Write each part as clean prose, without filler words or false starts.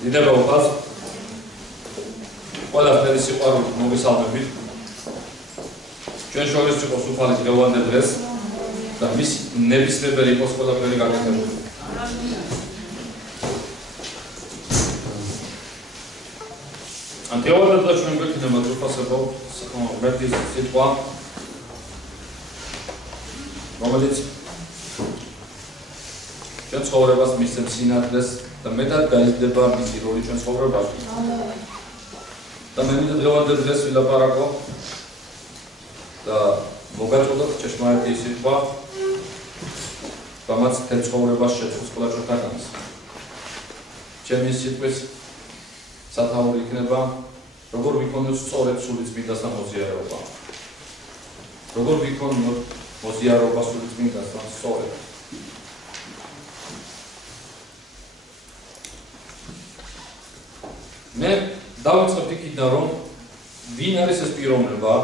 დინება უყავს ყველაფერი სიყვარულით მოგესალმებით. ჩვენ შორის იყოს უფალი დღევანდელ დღეს და მის ნებისმიერი იყოს ყველაფერი გაკეთებული. Antiochia da ჩვენ გვექნება უფასებო მეფის სიტყვა რომელიც ჩვენ ცხოვრებას მისცემს სინათლეს და მეტად გაიზრდება მისი როლი ჩვენ ცხოვრებაში. და მე მინდა დღევანდელ დღეს ვილაპარაკო და მოგაწოდოთ ჭეშმარიტი სიტყვა რამაც თელ ცხოვრებას შეცვლის ყველა ჩვენთანაც. ჩემი სიტყვის სათაური იქნება როგორ ვიქონოთ სწორედ სულიწმინდასთან მოზიარობა. როგორ ვიქონოთ მოზიარობა სულიწმინდასთან სწორედ. მე დავიწყებ იქიდან რომ ვინ არის ეს პიროვნება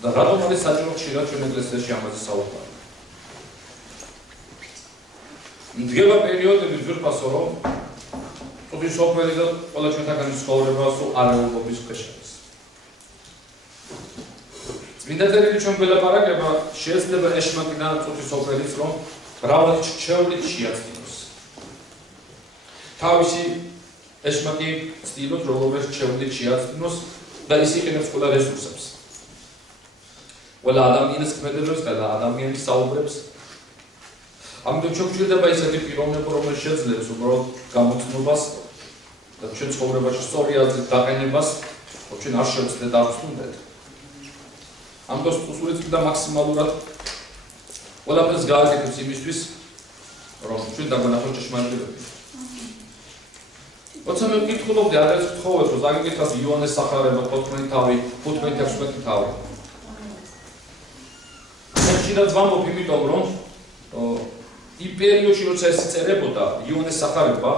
და რატომ არის საჭირო ხშირად ჩვენ ეკლესიაში ამაზე საუბარი. მდგება პერიოდები ვირფასო რომ თუმცა სოფელი და ყველა ჩვენთაგანი ცხოვრებას არეულობის ქვეშეც. წმინდა წერილი ჩვენ ველაპარაკება შეიძლება ეშმაკიდან წუთი სოფელიც რომ მრავალი ჩევლით შეაცდინოს. თავისი ეშმაკი ცდილობს როგორ ჩევლით შეაცდინოს და ის იყენებს ყველა რესურსებს. ყველა ადამიანის ქმედებებს და ადამიანის საუბრებს. ამიტომ ჩვენ გვჭირდება ისეთი პიროვნება რომელიც შეძლებს უბრალოდ გამოცნობას და ჩვენ ცხოვრებაში სწორი აზრით დაყენებას, ჩვენ არ შევცდეთ არ ვწუნდეთ. ამიტომ სულიწმინდა მაქსიმალურად ყველაფერს გააკეთებს იმისთვის, რომ ჩვენ დაგვანახოს ჭეშმარიტებები. როცა მე ვკითხულობდი ადრეს ვთხოვეთ, რომ დაგიკითხათ იოანეს სახარება 14 თავი, 15-16 თავი. მე შეიძლება ვამბობ იმიტომ, რომ იმ პერიოდში როცა ეს წერებოდა იოანეს სახარება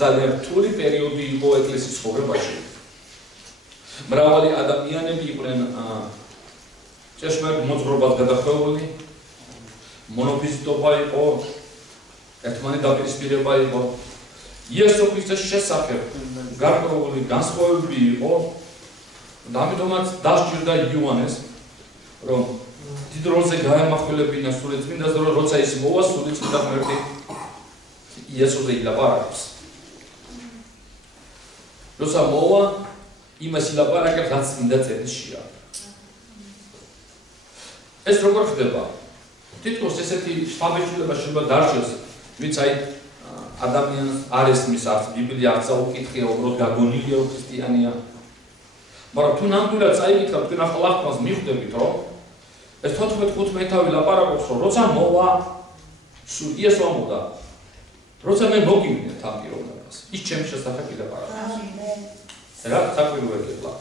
ძალიან რთული პერიოდი იყო ეკლესიის ცხოვრებაში. მრავალი ადამიანები იყვნენ ჭეშმარიტ მოძღვრობას გადახვეული, მონოფიზიტობა იყო, ერთმანეთ დაპირისპირება იყო. იესო ქრისტეს შესახებ გარკვეული განსხვავებები იყო და ამიტომაც დასჭირდა იოანეს რომ დიდ როლზე გაემახვილებინა სულიწმინდას და როცა ის მოვა სულიწმინდა ღმერთი იესოზე ილაპარაკებს. როცა მოვა იმას ილაპარაკებს რაც წმინდა წერილშია. ეს როგორ ხდება? თითქოს ესეთი შთაბეჭდილება შეიძლება დარჩეს, ვინც აი ადამიანს არ ესმის არც ბიბლია არც აუკითხია, უბრალოდ გაგონილია ქრისტიანია. მაგრამ თუ ნამდვილად წაიკითხავთ თქვენ ახალ აღთქმას მიხვდებით რომ ეს 14-15 თავი ლაპარაკობს რომ როცა მოვა სულ იესო ამბობდა როცა მე მოგივიდეთ ამ პიროვნებას ის ჩემს შესახებ ილაპარაკებს. რა საკვირველია.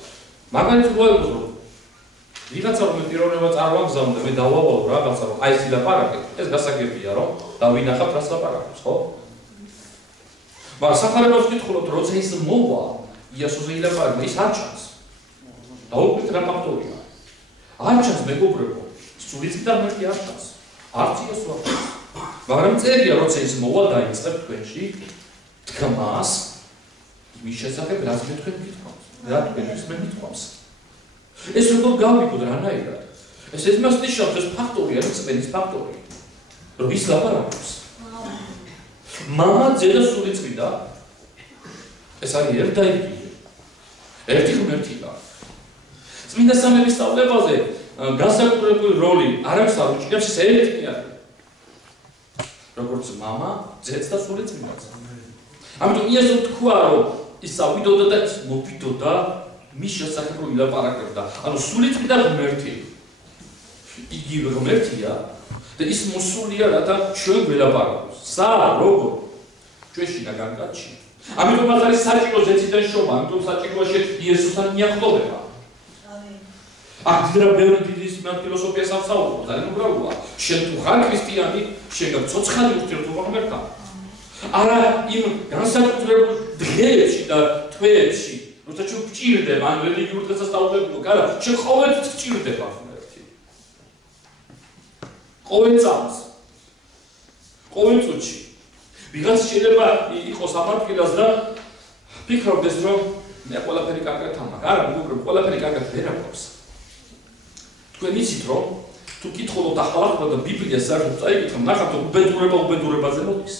მაგალითად ვუყურებთ რომ ვიღაცა რომ პიროვნება წარმოაგზავნდა მე დავავალო რაღაცა რომ აი ეს ილაპარაკეთ ეს გასაგებია რომ დავინახავ რას ლაპარაკობს ხო? მაგრამ სახარებას ვკითხულობთ როცა ის მოვა იესოზე ილაპარაკება ის არ ჩანს. დაუკვირდით რა ფაქტორია. არ ჩანს მეგობრებო სულიწმინდა ღმერთი არ ჩანს. არც იესო არ ჩანს. მაგრამ წერია როცა ის მოვა დაიწყებ თქვენში თქმას მის შესახებ რაც მე თქვენ გითხოვთ. რა თქვენს მე გითხოვს. ეს როგორ გავიგოთ რანაირად? ეს იმას ნიშნავს ეს ფაქტორია ეს წვენის ფაქტორი. რომ ის ლაპარაკობს. მამა ძედა სულიწმინდა ეს არის ერთ და იგივე. ერთი ღმერთია. წმინდა სამების სწავლებაზე განსაკუთრებული როლი არავის არ უჭირავს ეს ერთი არის. როგორც მამა, ძეც და სულიწმინდაც. ამიტომ იესო თქვა რომ ის ავიდოდა და ის მოვიდოდა მის შესახებ რომ ილაპარაკებდა. ანუ სულიწმინდა ღმერთი იგივე ღმერთია და ის მოსულია რათა ჩვენ ველაპარაკოს. სა როგორ? ჩვენში და განკაცში. ამიტომ არის საჭირო ზეციდან შობა, ამიტომ საჭიროა იესოსთან მიახლოვება. აქ ძრა ბევრი ფილოსოფიას ავსაუბრობ, ძალიან უბრალოა. შენ თუ ხარ ქრისტიანი, შენ გაცოცხალი ურთიერთობა ღმერთთან. არა იმ განსაკუთრებულ დღეებში და თვეებში, როცა ჩვენ გვჭირდება, ან რელიგიურ დღესასწაულებში, არა, შენ ყოველთვის გვჭირდება ღმერთი. ყოველ წამს, ყოველ წუთში. ვიღაც შეიძლება იყოს ამარფილას და ფიქრობდეს რომ მე ყველაფერი კარგად თამარ. არა, მეგობრებო, ყველაფერი კარგად ვერ აქვს. თქვენ იცით რომ თუ კითხულობთ ახალ აღთქმას და ბიბლიას საერთოდ წაიკითხავთ, ნახავთ რომ უბედურებაზე მოდის.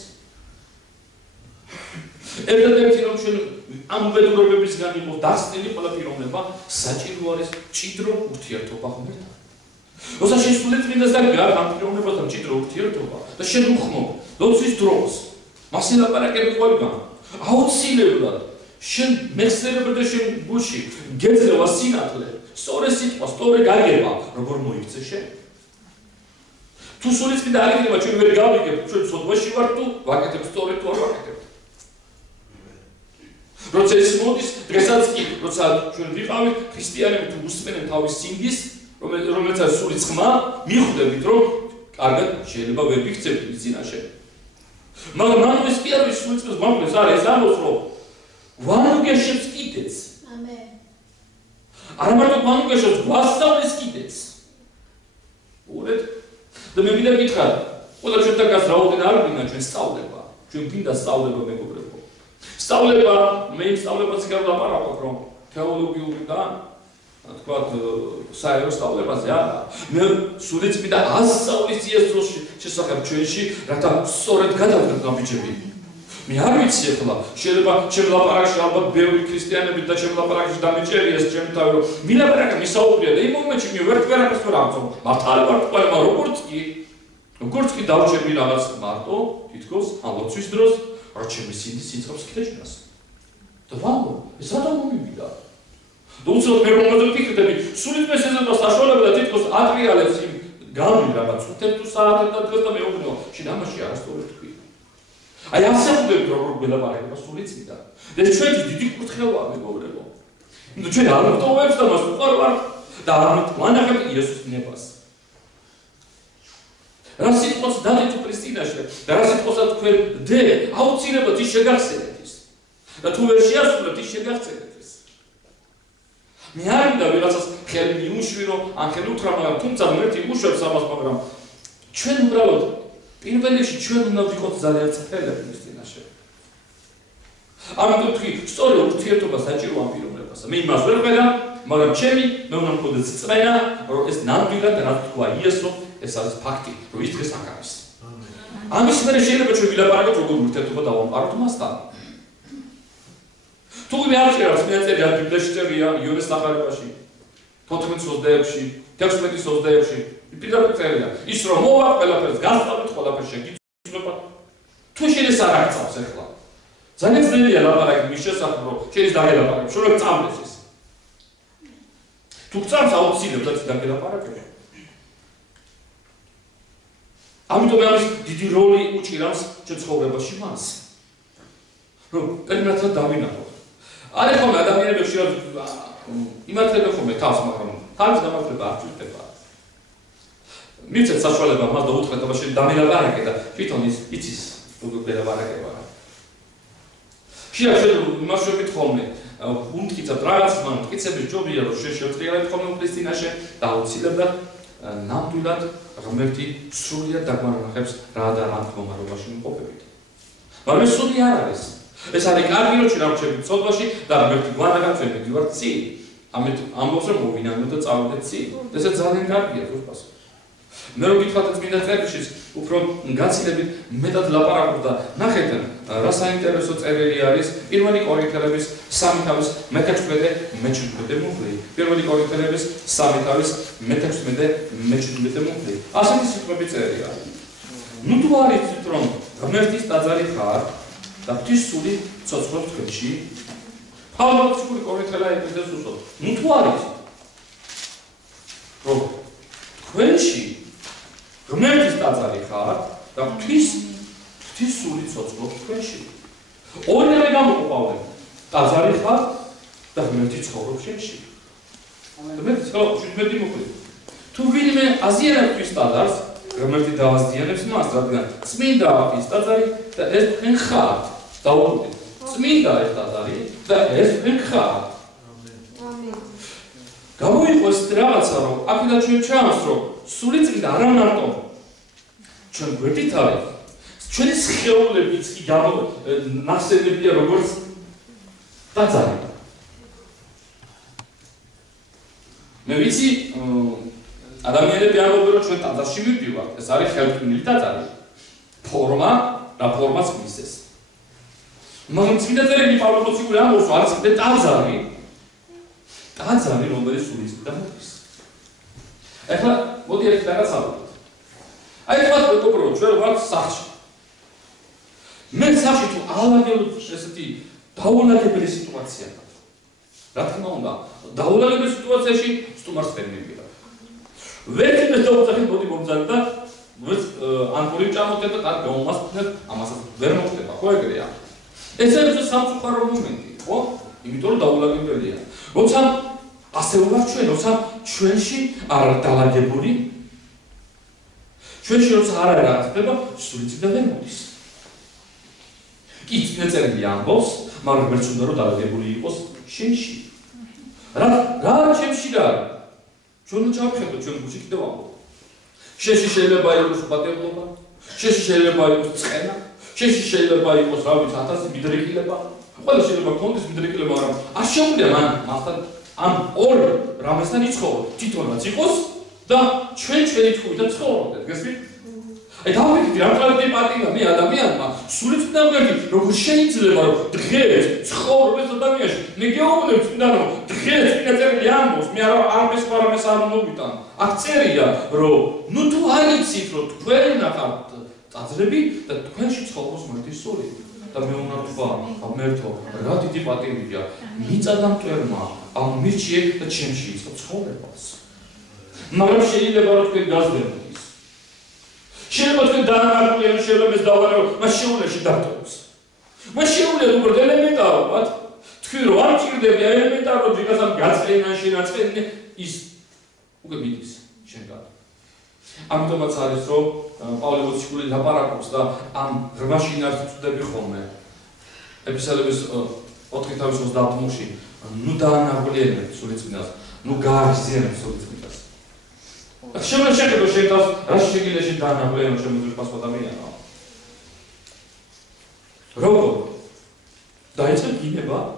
ერთადერთი რომ ჩვენ ამ უბედურებებისგან იმოს დასწრილი ყველაფეროვნება საჭირო არის მჭიდრო ურთიერთობა ღმერთთან. როცა შენ სულიწმინდას დაგარ ამ პიროვნებასთან მჭიდრო ურთიერთობა და შენ უხმობ ლოცვის დროს მასე ლაპარაკები ყველგან აუცილებლად შენ მეხსიერება და შენ გულში გეძლევა სინათლე სწორი სიტყვა სწორი გაგება როგორ მოიქცე შენ თუ სულიწმინდა არ იქნება ჩვენ ვერ გავიგებთ ჩვენ სოდვაში ვართ თუ ვაკეთებთ სწორედ თუ არ ვაკეთებთ როცა ის მოდის დღესაც კი როცა ჩვენ ვიყავით ქრისტიანები თუ უსმენენ თავის სინდის რომელსაც სული ხმა მიხვდებით რომ კარგად შეიძლება ვერ ვიქცევთ მის წინაშე მაგრამ მან ეს კი არის სულიწმინდას მომხდეს არა ეს ამბობს რომ ვანუგეშებს კიდეც ამენ არა მარტო ვანუგეშებს გვასწავლის კიდეც ურეთ და მე მინდა გითხრათ ყველა ჩვენთან გას რაოდენ არ გვინდა ჩვენ სწავლება ჩვენ გვინდა სწავლება მეგობრებო სწავლება მე იმ სწავლებაზე გავლაპარაკობ რომ თეოლოგიური და თქვათ საერო სწავლებაზე არა მე სულიწმინდა ასწავლის წიეს დროს შესახებ ჩვენში რათა სწორედ გადავდგეთ ნაბიჯები მე არ ვიცი ახლა შეიძლება ჩემ ლაპარაკში ალბათ ბევრი ქრისტიანები და ჩემ ლაპარაკში დამეჭერია ეს ჩემი თავი რომ მილაპარაკა მისაუბრია და იმ მომენტში მე ვერაფერს ვერ ამბობ მართლა ვარ ყველა როგორც კი დავჭერმი რაღაც მარტო თითქოს ამ ლოცვის დროს რა ჩემი სინდის სიცხობს ქრეშნას და ვამბო ეს რატომ მომივიდა და უცებ მე რომ მოვიფიქრდები სულიწმინდა შესაძლოა საშუალება და თითქოს ატრიალებს იმ გამი რაღაც უთებ თუ საათად და დღეს და მეუბნეო შენ ამაში არასწორად თქვი აი ასე ვხვდებით როგორ გველაპარაკება სულიწმინდა და ეს ჩვენი დიდი კურთხევა მეგობრებო იმიტომ ჩვენ არ ვტოვებთ და მას უყარვართ და არ ვანახებთ იესოს ნებას რა სიტყვას დადით ქრისტიანაში და რა სიტყვასაც თქვენ დე აუცილებლად ის შეგახსენეთ ის და თუ ვერ შეასრულებთ ის შეგახსენეთ ის მე არ მინდა ვიღაცას ხელი მიუშვირო ან ხელი უთხრა მაგრამ თუმცა ერთი უშვებს ამას მაგრამ ჩვენ უბრალოდ პირველ რიგში ჩვენ უნდა ვიყოთ ძალიან წრეები ქრისტიანაში ამიტომ თქვი სწორი ურთიერთობა საჭირო ამ პიროვნებასა მე იმას ვერ ხედავ მაგრამ ჩემი მე უნდა მქონდეს წრეა რომ ეს ნამდვილად რაც თქვა იესო ეს არის ფაქტი რომ ის დღეს აქ არის ამის მერე შეიძლება ჩვენ ვილაპარაკოთ როგორ ურთიერთობა დავამყაროთ მასთან თუ მე არ წერავს მე წერია ბიბლიაში წერია იონეს ნახარებაში 14:26-ში 16:26-ში პირდაპირ წერია ის რომ მოვა ყველაფერს გასწავლეთ ყველაფერს შეგიძლება თუ შენ ეს არ აღწავს ახლა ძალიან ძნელია ლაპარაკი მის შესახებ რომ შენ ის დაგელაპარაკებ შენ რომ წამდეს ეს თუ წამს აუცილებლად დაგელაპარაკებ ამიტომ ამის დიდი როლი უჭირავს ჩვენ ცხოვრებაში მას რომ პერმეტრად დავინახოთ არ ეხომ ადამიანები ხშირად იმართებენ ხოლმე თავს მაგრამ თავის დამართება არ ჭირდება მიცეთ საშუალება მას და უთხრეთ რომ შენ დამელაპარაკე და თვითონ იცის როგორ დელაპარაკება ხშირად შენ იმასვებით ხოლმე უმტკიცებთ რაღაც მაგრამ მტკიცების ჯობია რომ შენ შევწრიალებთ ხოლმე ქრისტიანაში და აუცილებლად ნამდვილად ღმერთი სრულიად დაგვანახებს რა და რა მდგომარეობაში ვიმყოფებით მაგრამ ეს სული არ არის ეს არის კარგი რომ ჩვენ არჩევით სოდვაში და ღმერთი გვანახავს ჩვენ მივიდივართ წინ ამით ამბობს რომ მოვინანოთ და წავიდეთ წინ ეს ძალიან კარგია თურქას მე რომ გითხრათ წმინდა წერილშიც უფრო გაცილებით მეტად ლაპარაკობ და ნახეთ რა საინტერესო წერილი არის პირველი კორინთელების 3:16-17 მუხლი პირველი კორინთელების 3:16-17 მუხლი ასეთი სიტყვები წერია ნუ თუ არ იცით რომ ღმერთის ტაძარი ხარ და ღვთის სული ცოცხლობს თქვენში ფაულოს კორინთელა ეპიზოდს უსწორ ნუ თუ არ იცით რომ თქვენში ღმერთის ტაძარი ხარ და ღვთის სული ცოცხლობს თქვენში ორივე გამოყოფავენ ტაძარი ხარ და ღმერთი ცხოვრობს შენში ღმერთი ცხოვრობს შენში მოკლედ თუ ვინმე აზიანებს ის ტაძარს ღმერთი დააზიანებს მას რადგან წმინდა ის ტაძარი და ეს თქვენ ხართ დაუკვირდით წმინდა ეს ტაძარი და ეს თქვენ ხართ ამენ გამოიყოს რაღაცა რომ აქედან ჩვენ ჩანს რომ სულიწმინდა არა მარტო ჩვენ გვერდით არის ჩვენი სხეულებიც კი ნახსენებია როგორც ტაძარი. მე ვიცი, ადამიანები ამბობენ, რომ ჩვენ ტაძარში მივდივართ, ეს არის ხელთქმული ტაძარი. ფორმა, რა ფორმას მისცეს. მაგრამ წმინდა წერილი პავლე მოციქული ამბობს, არის ტაძარი. ტაძარი, რომელიც სულის და მოდის. ეხლა მოდი ერთ რაღაც ავიღოთ. აი თქვათ მეგობრებო, ჩვენ ვართ სახლში. მე სახლში თუ ალაგებთ ესეთი დაუნაგებელი სიტუაცია გაქვს. რა თქმა უნდა, დაუნაგებელი სიტუაციაში სტუმარს ვერ მივიღებ. ვერ კიდე დავუძახით მოდი მომძალე და ანკური ჩამოვდეთ და კარგ გამომასწრეთ, ამასაც ვერ მოხდება, ხო ეგრეა? ეს არის სამწუხარო მომენტი, ხო? იმიტომ რომ დაუნაგებელია. როცა ასე ვარ ჩვენ, როცა ჩვენში არ დალაგებული, ჩვენში როცა არ არის რა ხდება, სულიწმინდა ვერ მოდის. კი, წმინდა წერილი ამბობს, მაგრამ მეც უნდა რომ დალაგებული იყოს შენში. რა ჩემში რა არის? ჩვენ ჩავხედოთ ჩვენ გულში კიდევ ამბობ. შენში შეიძლება იყოს პატევნობა, შენში შეიძლება იყოს წენა, შენში შეიძლება იყოს რა ვიცი 1000 მიდრეკილება. ყველა შეიძლება კონდეს მიდრეკილება, მაგრამ არ შეუძლია მასთან ამ ორ რამესთან იცხოვრო, თვითონაც იყოს და ჩვენი თქმით ცხოვრობდეთ, გესმით? აი დავიქით რა qaldi პატინა მე ადამიანმა სულიწმინდა გვერდით როგორ შეიძლება რომ დღეს ცხოვრობდეს ადამიანში მე გეუბნებ წმინდა რომ დღეს წმინდა წერილი ამბობს მე არ მესვარამეს არ მოვიტან აქ წერია რომ ნუ თუ არ იცით რომ თქვენ ნახავთ ტაძრები და თქვენში ცხოვრობს მართლის სული და მე უნდა თქვა ამერთო რა დიდი პატივია მიწა და მტვერმა ამ მირჩიე და ჩემში იყო ცხოვრებას მაგრამ შეიძლება რომ თქვენ გაზრდებით შეიძლება თქვენ დაანახული ან შეიძლება ეს დავარო მას შეულეში დატოვოს მას შეულე უბრალოდ ელემენტარულად თქვი რომ არ ჭირდება ელემენტარულად ვიღაცამ გაწენა შენაწყენი ის უკვე მიდის შენგან ამიტომაც არის რომ პავლე მოციქული ლაპარაკობს და ამ ღრმა შინაარსს ვწდები ხოლმე ეპისტოლების 4:28-ში ნუ დაანახულიერებ სულიწმინდას ნუ გააღიზიანებ სულიწმინდას Shema shekelo shetas rashigile shitana pleno shemuzul paspotamia. Rogo. Daitsa gineba.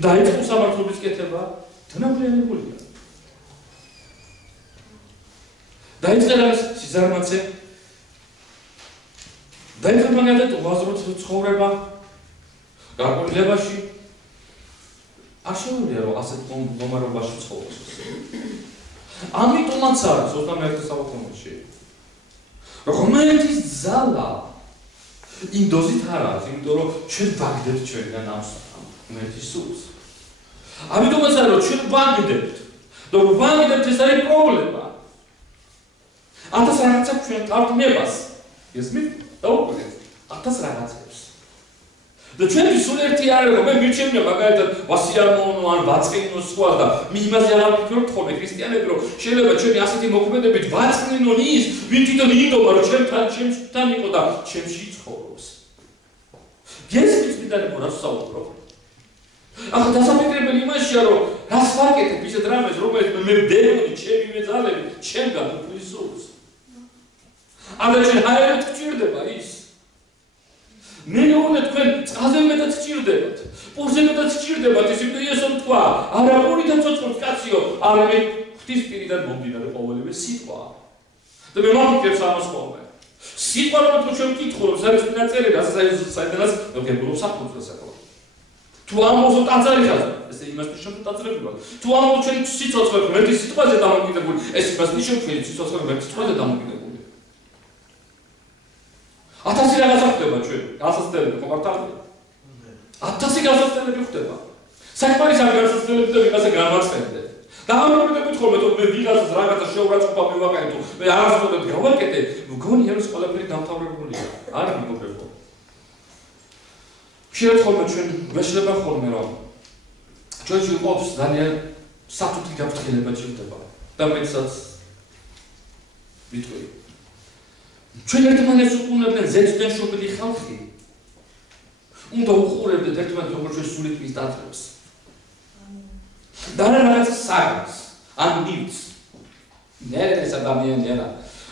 Daitsa samartubis keteba. Tana pleno bulia. Daitsa ras sizarmatse. Daitsa mangadet uvazrot ცხოვრება. გარკვეულებაში არ შეუძლია რომ ასეთ მომარობაში ცხოვროს. ამიტომაც არის 21 საუკუნეში. ღმერთის ძალა იმ დოზით არ არის, იმიტომ რომ ჩვენ ვაგდებთ ჩვენგან ამ ღმერთის სულს. ამიტომაც არის რომ ჩვენ ვაგდებთ. და ვაგდებთ ეს არის პრობლემა. ათას რაღაცა ჩვენ თავდნებას. ესმით? დაუკვირდეთ. ათას რაღაცებს. და ჩვენი სულ ერთი არის რომ მე მირჩენია მაგალითად ვასილიანო ან ვაწყინო სხვა და იმაზე არ ვფიქრობ ხოლმე ქრისტიანები რომ შეიძლება ჩვენი ასეთი მოქმედებით ვაწყინონ ის ვინ თვითონ იდობა რომ ჩემთან იყო და ჩემში ცხოვრობს. გესმის მიდანებო რას საუბრობ? ახლა დასაფიქრებელი იმაშია რომ რას ვაკეთებ ისეთ რამეს რომელიც მე დემონი ჩემი მეძალები ჩემგან უფლის სულს. ამდა ჩვენ აერეთ გჭირდება ის მე უნდა თქვენ წყალზე მეტად გჭირდებათ. პურზე მეტად გჭირდებათ ის იმიტომ იესო თქვა არა პურიდან ცოცხლობს კაციო არამედ ღვთის პირიდან მომდინარე ყოველივე სიტყვა. და მე მოვიქცევ ამას ხოლმე. სიტყვა რომ ჩვენ ვკითხულობთ არის წინაწერი საიდანაც მოგებულობს საფუძველს ახლა. თუ ამბობთ ტაძარი ხარ ესე იმას ნიშნავს ტაძრები ვარ. თუ ამბობთ ჩვენ სიცოცხლე ღმერთის სიტყვაზე დამოკიდებული ეს იმას ნიშნავს ჩვენ სიცოცხლე ღმერთის სიტყვაზე დამოკიდებული. 1000 რაღაცა ხდება ჩვენ, გასაცდელები ხო მართალია? 1000 გასაცდელები ხდება. საქმეის არ გასაცდელები და ვიღაცა განვაცხენდე. და ამბობთ ხოლმე თუ მე ვიღაცას რაღაცა შეურაცხყოფა მივაკეთო, მე არასდროს გავაკეთე, მგონია რომ ყველაფერი დამთავრებულია. არ მიგობრებო. შეიძლება ხოლმე ჩვენ ვეშლება ხოლმე რომ ჩვენში ყოფს ძალიან საფრთხე გაფრთხილება ჭირდება. და მეცაც ვიტყვი ჩვენ ერთმანეთს უყურებდნენ ზეციდან შობილი ხალხი. უნდა უყურებდეთ ერთმანეთს როგორც ჩვენ სულიწმის ტაძრებს. და რაღაც საგანს, ან ნივთს. ნერეს ადამიანი არა.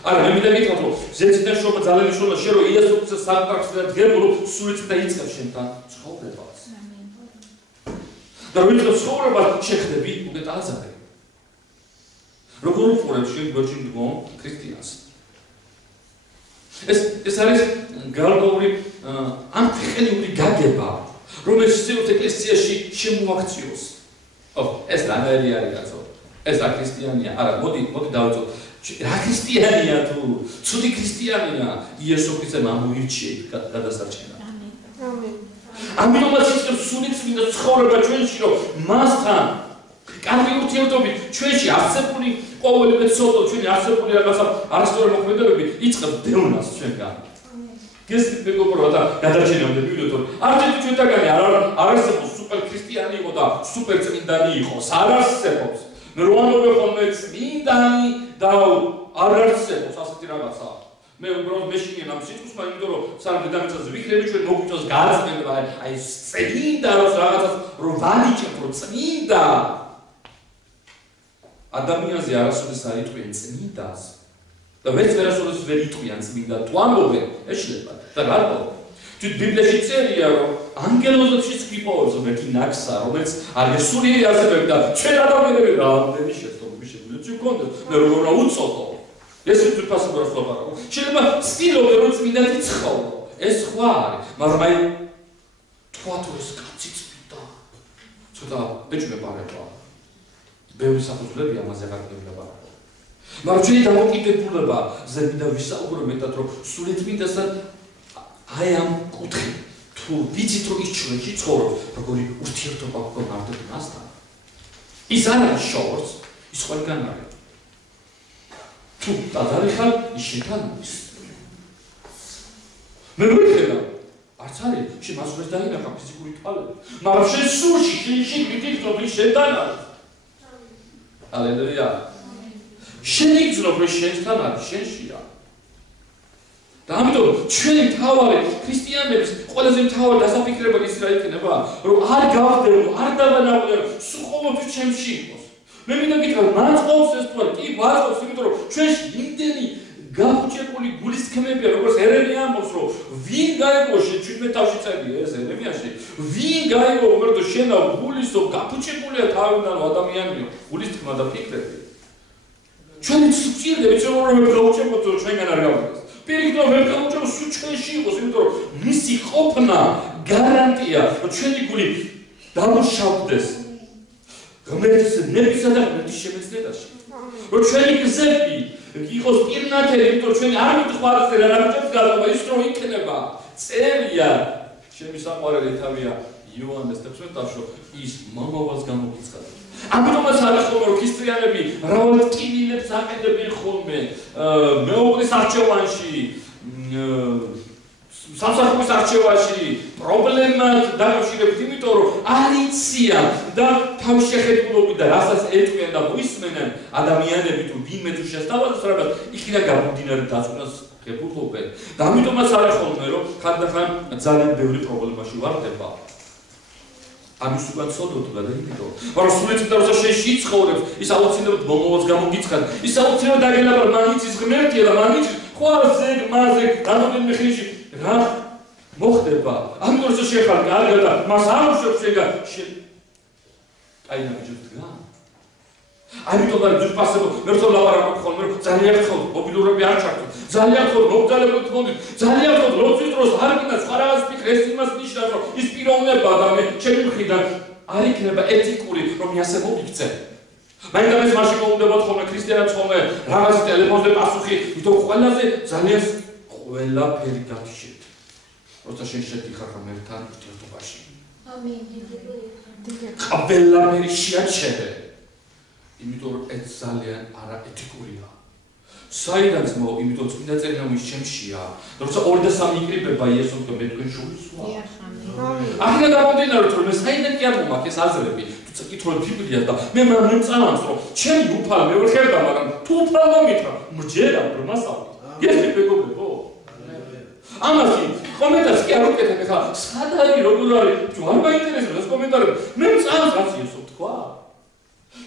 არა, მე მინდა გითხრათ რომ ზეციდან შობა ძალიან მნიშვნელოვანია, რომ იესო ქრისტეს საკრაფს და დგებულო სულიწმი და იწყებს შენთან ცხოვრებას. და როცა ცხოვრება შეხვდები უკეთ აზარი. როგორ უყურებ შენ გვერდში მდგომ ქრისტიანს? ეს არის გარკვეული ანტიხენიური გაგება, რომელიც ცდილობს ეკლესიაში შემოაქციოს. ეს რანაირი არის კაცო? ეს რა ქრისტიანია? არა, მოდი დავიწყოთ. რა ქრისტიანია თუ? ცუდი ქრისტიანია. იესო ქრისტემ ამოირჩიეთ გადასარჩენა. ამინ. ამიტომაც ის სულიწმინდა ცხოვრება ჩვენში, რომ მასთან კარგი ურთიერთობით ჩვენში არსებული ყოველივე ცოდვა, ჩვენი არსებული რაღაცა არასწორი მოქმედებები იწყებს დევნას ჩვენგან. გესმით მეგობრებო და გადარჩენამდე მივიდოთ, რომ არც ჩვენთაგანი არ არსებობს სუპერ ქრისტიანი იყო და სუპერ წმინდანი იყოს. არ არსებობს. რო ამბობ ხოლმე წმინდანი და არ არსებობს ასეთი რაღაცა. მე უბრალოდ მეშინიან ამ სიტყვას, იმიტომ რომ სამ დედამიწაზე ვიქნები ჩვენ მოგვიწევს გაწმენდა, აი წმინდა რაღაცას რომ ვანიჭებ, რომ წმინდა ადამიანზე არასოდეს არ იტყვიან წმინდას და ვერასოდეს ვერ იტყვიან წმინდა თუ ამბობენ ეშლება და რატო? თუ ბიბლიაში წერია რომ ანგელოზებშიც ყიფოვებს მეკი ნაკსა რომელიც არის სულიერი არსებები და ჩვენ ადამიანები რამდენი შეცდომები შეგვიძლია გქონდეს მე როგორ უწოდო ეს თვითფასება რა ხდება შეიძლება ცდილობ რომ წმინდა იცხოვრო ეს სხვა არის მაგრამ აი თქვა თუ ეს კაცი წმინდა ცოტა ეჭვებარება ბევრი საფუძვლები ამაზე გაგდება. მაგრამ ჩვენი დამოკიდებულება ზედა ვისაუბრებ მეტად რომ სულიწმინდასთან აი ამ კუთხე თუ ვიცით რომ ის ჩვენში ცხოვრობს როგორი ურთიერთობა გვქონდა მასთან ის არ არის შორს ის ყველგან არის თუ დადარიხარ ის შეთანხმების მე ვიხელა არც არის შენ მასურს დაინახა ფიზიკური თვალები მაგრამ შენ სულში შენ გითხრობ რომ ის შეთანხმება Hallelujah. შენი გზნობრი შენთან არის, შენშია. და ამიტომ ჩვენი თავარი ქრისტიანების ყველაზე მთავარი დასაფიქრება ის რა იქნება, რომ არ გავხდერო, არ დავანაყდერო, სულ ყოველთვის ჩემში იყოს. მე მინდა გითხრათ, მაწყობს ეს თუ არა, კი მაწყობს, იმიტომ რომ ჩვენში იმდენი გაფუჭებული გულისხმებია, როგორც ერემი ამბობს, რომ ვინ გაიგო შენ 17 თავში წერია ეს ერემიაში, ვინ გაიგო, რომ შენა გულისო გაფუჭებულია თავიდან ადამიანიო, გულისხმა და ფიქრები. ჩვენი სუჭირდები ჩვენ რომ გავუჭებოთ რომ ჩვენგან არ გავიგოს. პირიქით ვერ გავუჭებოთ სულ ჩვენში იყოს, იმიტომ რომ მისი ყოფნა გარანტია, რომ ჩვენი გული დამუშავდეს. ღმერთის ნებისა და ღმერთის შემეცნებაში. რომ ჩვენი გზები იყოს პირნათელი, იმიტომ რომ ჩვენი არ მითხარს და რა მიწევს გადავა ის რომ იქნება. წერია ჩემი საყვარელი თავია იოანეს 16-ში ის მომავალს გამოგიცხადა. ამიტომაც არის ხოლმე რომ ქრისტიანები მრავალ ტკივილებს აკეთებენ ხოლმე მეუღლის არჩევანში სამსახურის არჩევანში პრობლემას დაკავშირებით იმიტომ რომ არ იციან და თავის შეხედულობით და რასაც ეტყვიან და მოისმენენ ადამიანები თუ ვინმე თუ შესთავაზოს რაღაც იქიდან გამომდინარე დაწუნას გებულობენ და ამიტომაც არის ხოლმე რომ ხანდახან ძალიან ბევრი პრობლემაში ვარდება ამის უკან ცოდოთ და იმიტომ მაგრამ სულიწმინდა როცა შენში იცხოვრებს ის აუცილებლად მომავალს გამოგიცხადა ის აუცილებლად დაგელაპარ მაგის ღმერთია და მაგის ხო ზეგ მაზეგ რამდენიმე ხილში რა მოხდება ამიტომ როცა შეხარ კარგად და მას არ უშვებს შეგა აი ნაბიჯებდგა ამიტომ არ ძვირფასებო მე როცა ლაპარაკობ ხოლმე რომ ძალიან ხო მობილურები არ ჩართო ძალიან ხო მოგძალებოთ მოდი ძალიან ხო როცა დროს არ გინდა სხვა რაღაც ფიქრ ეს იმას ნიშნავს რომ ის პიროვნება და მე ჩემი მხრიდან არ იქნება ეთიკური რომ მე ასე მოგიქცე მაინც ამას მაშინ მოუნდებოდ ხოლმე ქრისტიანებს ხოლმე რაღაც ტელეფონზე პასუხი თვითონ ყველაზე ძალიან ყველაფერი გაგიშეთ როცა შენ შედიხარ ღმერთთან ურთიერთობაში ამინ ყველაფერი შეაჩერე იმიტომ რომ ეს ძალიან არაეთიკურია საიდანაც იმიტომ წმინდა წერია მის ჩემშია როცა 2 და 3 იკრიბება იესო და მე თქვენ შულისვა ახლა გამომდინარე რომ საიდან კი არ მომაქვს ეს აზრები თუ წკითხულობ ბიბლიას და მე წამამს რომ ჩემი უფალი მე ვერ ხედავ მაგრამ თუ უფალი მომითხრა მჯერა ბრმასავი ეს მეგობრებო ამაში კომენტარს კი არ უკეთებ ხა სად არის როგორ არის თუ არ მაინტერესებს ეს კომენტარები მე წამს რაც იესო თქვა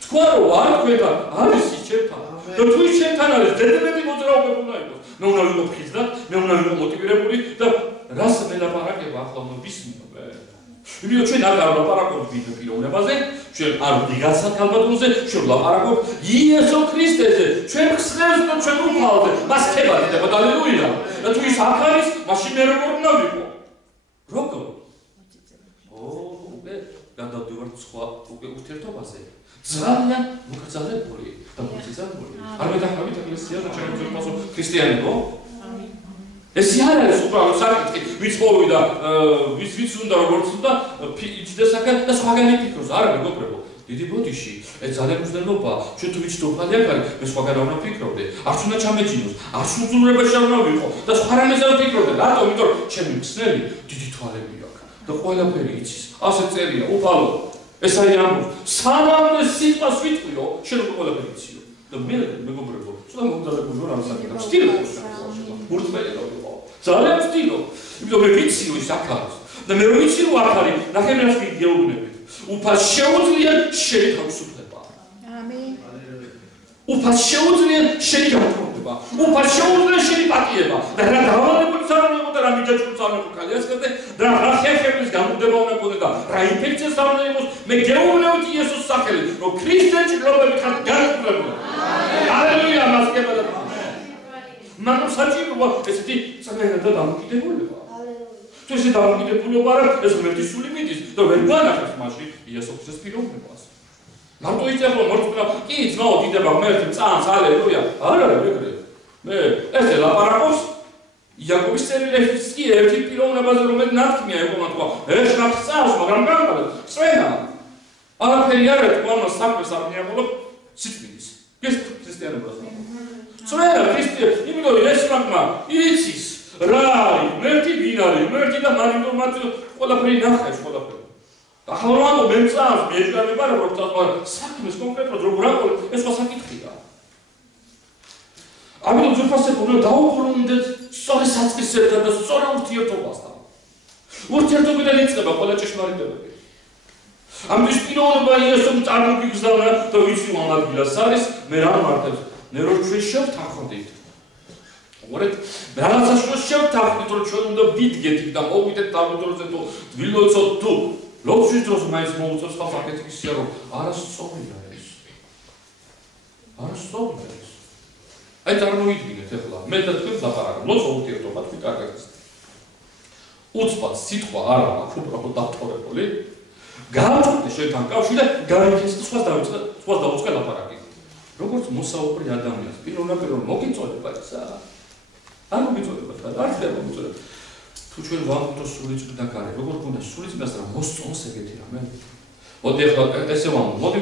თქვა რომ არ თქვა არის ის ჩემთან და თუ ის ჩემთან არის დედამიწის მოძრაობები უნდა იყოს მე უნდა ვიყო ხიზდა მე უნდა ვიყო მოტივირებული და რას მე ლაპარაკება ახლა მოვისმინო იმიტომ ჩვენ არ ვლაპარაკობთ ვინმე პიროვნებაზე, ჩვენ არ ვიღაცა ქალბატონზე, ჩვენ ვლაპარაკობთ იესო ქრისტეზე, ჩვენ ხსნელს და ჩვენ უფალზე, მას ხება დიდება, ალელუია. და თუ ის აქ არის, მაშინ მე როგორ უნდა ვიყო? როგორ? უკვე გადავდივართ სხვა უკვე ურთიერთობაზე. ძალიან მოკრძალებული და მოწიწებული. არ მეთანხმებით ეკლესია და ჩვენ ვფასო ქრისტიანებო? ეს არ არის უბრალოდ საკითხი, ვიც მოვიდა, ვიც უნდა როგორც უნდა იჭდეს აქ და სხვაგანი ფიქრობს, არა მეგობრებო. დიდი ბოდიში, ეს ძალიან უზრუნველობა, ჩვენ თუ ვიცით უფალი აქ არის, მე სხვაგან უნდა ვფიქრობდე, არც უნდა ჩამეჯინოს, არც უზრუნველობაში არ უნდა ვიყო და სხვა რამეზე ვფიქრობდე, რატომ? იმიტომ რომ ჩემი ხსნელი დიდი თვალები აქვს და ყველაფერი იცის. ასე წერია, უფალო. ეს არის ამბობს, სანამ სიტყვას ვიტყვიო, შენ უკვე ყველაფერი იციო. და მე მეგობრებო, ცოტა მომძალებული ვარ ამ საკითხს. ვთქვი, მურწმელი და ვიყო. ძალიან ვთქვი, იმიტომ მე ვიციო ის აქ არის. და მე რომ ვიცი რომ აქ არის, ნახე მე რას გიგეუბნებით. უფალს შეუძლია შენი თავისუფლება. ამინ. უფალს შეუძლია შენი გამორთულება. უფალს შეუძლია შენი პატიება. და რა დავალებული წარმოება და რა მიჯაჭვური წარმოება კალიასკაზე და რა ხერხების გამუდება უნდა გქონდა და რა ინფექციას უნდა იყოს, მე გეუბნებით იესოს სახელით, რომ ქრისტე ჭრილობები ხარ განკურნებული. ალელუია, მასკება და მაგრამ საჭიროა ესეთი წაგერა დამოკიდებულება. თუ ესე დამოკიდებულება არა, ეს ღმერთის სული მიდის და ვერ განახებს მაშინ იესო ქრისტეს პიროვნებას. მარტო იწევრო მორწმუნა, კი ძმაო დიდება ღმერთი წანს, ალელუია. არა, მეგრე. მე ესე ლაპარაკობს იაკობის წერილებში კი ერთი პიროვნებაზე რომელიც ნათქმია იყო თქვა, ეს ნათს წავს, მაგრამ გამყარდა. წვენა. არაფერი არ არის, თქვა მას საქმეს არ მიაღწევ სიტყვის. ეს ქრისტიანობას. წვენა ქრისტიანი, იმიტომ რომ ეს რამმა იცის რა არის, მერტი ვინ არის, მერტი და მან ინფორმაცია ყველაფერი ნახეს, ყველაფერი. ახლა მე წავს, მე ეჭვება რომ წავს, საქმეს კონკრეტულად როგორ აყოლ, ეს სხვა საკითხია. ამიტომ ზურფასები უნდა დაუბრუნდეთ სწორი საწყისებთან და სწორ ურთიერთობასთან. ურთიერთობიდან იწყება ყველა ჭეშმარიტებები. ამის პიროვნება იესომ წარმოგიგზავნა და ვიცი ამ ადგილას არის, მე რა მარტებს, მე რომ ჩვენ შევთანხმდით. უბრალოდ რაღაცას შევთანხმდით, რომ ჩვენ უნდა ვიდგეთ და მოვიდეთ დამდროზე თუ ვილოცოთ თუ ლოცვის დროს მაინც მოუწევს ხალხს აქეთი ისია რომ არასწორია ეს. არასწორია ეს. აი წარმოიდგინეთ ახლა მე და თქვენ ლაპარაკობთ ლოცვა ურთიერთობა თქვი კარგად ის. უცბად სიტყვა არ აქვს უბრალოდ დათორებული. გავწყვეტე შენთან კავშირი და გაიქეს სხვას დავუწყე ლაპარაკი. როგორც მოსაუბრე ადამიანს პიროვნაპირ მოგიწოდება ისა. არ მოგიწოდება და არ ხდება მოგიწოდება. თუ ჩვენ ვამბობთ სული წმინდა კარი, როგორ გქონდა სული წმინდას რა მოსწონს ეგეთი რამე? მოდი ახლა ესე ვამბობ, მოდი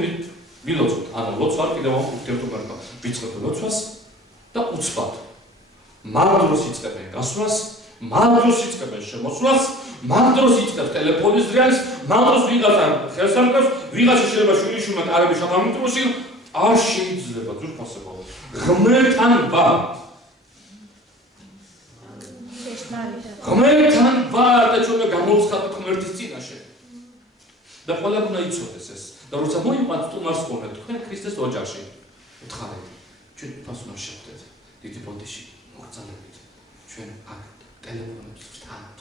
ვილოცოთ, ანუ ლოცვა არ კიდევ ვამბობ ურთიერთობიდან ვიწყებთ ლოცვას და უცბად. მაგ დროს იწყებენ გასვლას, მაგ დროს იწყებენ შემოსვლას, მაგ დროს იწყებს ტელეფონის ზრიალს, მაგ დროს ვიღაცა ხელს ამკავს, ვიღაცა შეიძლება შვილიშვილმა კარები შამამიტროსი, არ შეიძლება ზურფასებო. ღმერთთან ვარ. ღმერთთან ვარ და ჩვენ გამოცხადოთ ღმერთის წინაშე. და ყველა უნდა იცოდეს ეს. და როცა მოიყვანთ სტუმარს ხოლმე თქვენ ქრისტეს ოჯახში, უთხარეთ. ჩვენ ფას უნდა შევხვდეთ. დიდი ბოდიში მოგწალებით. ჩვენ აქ ტელეფონებს ვთანთ.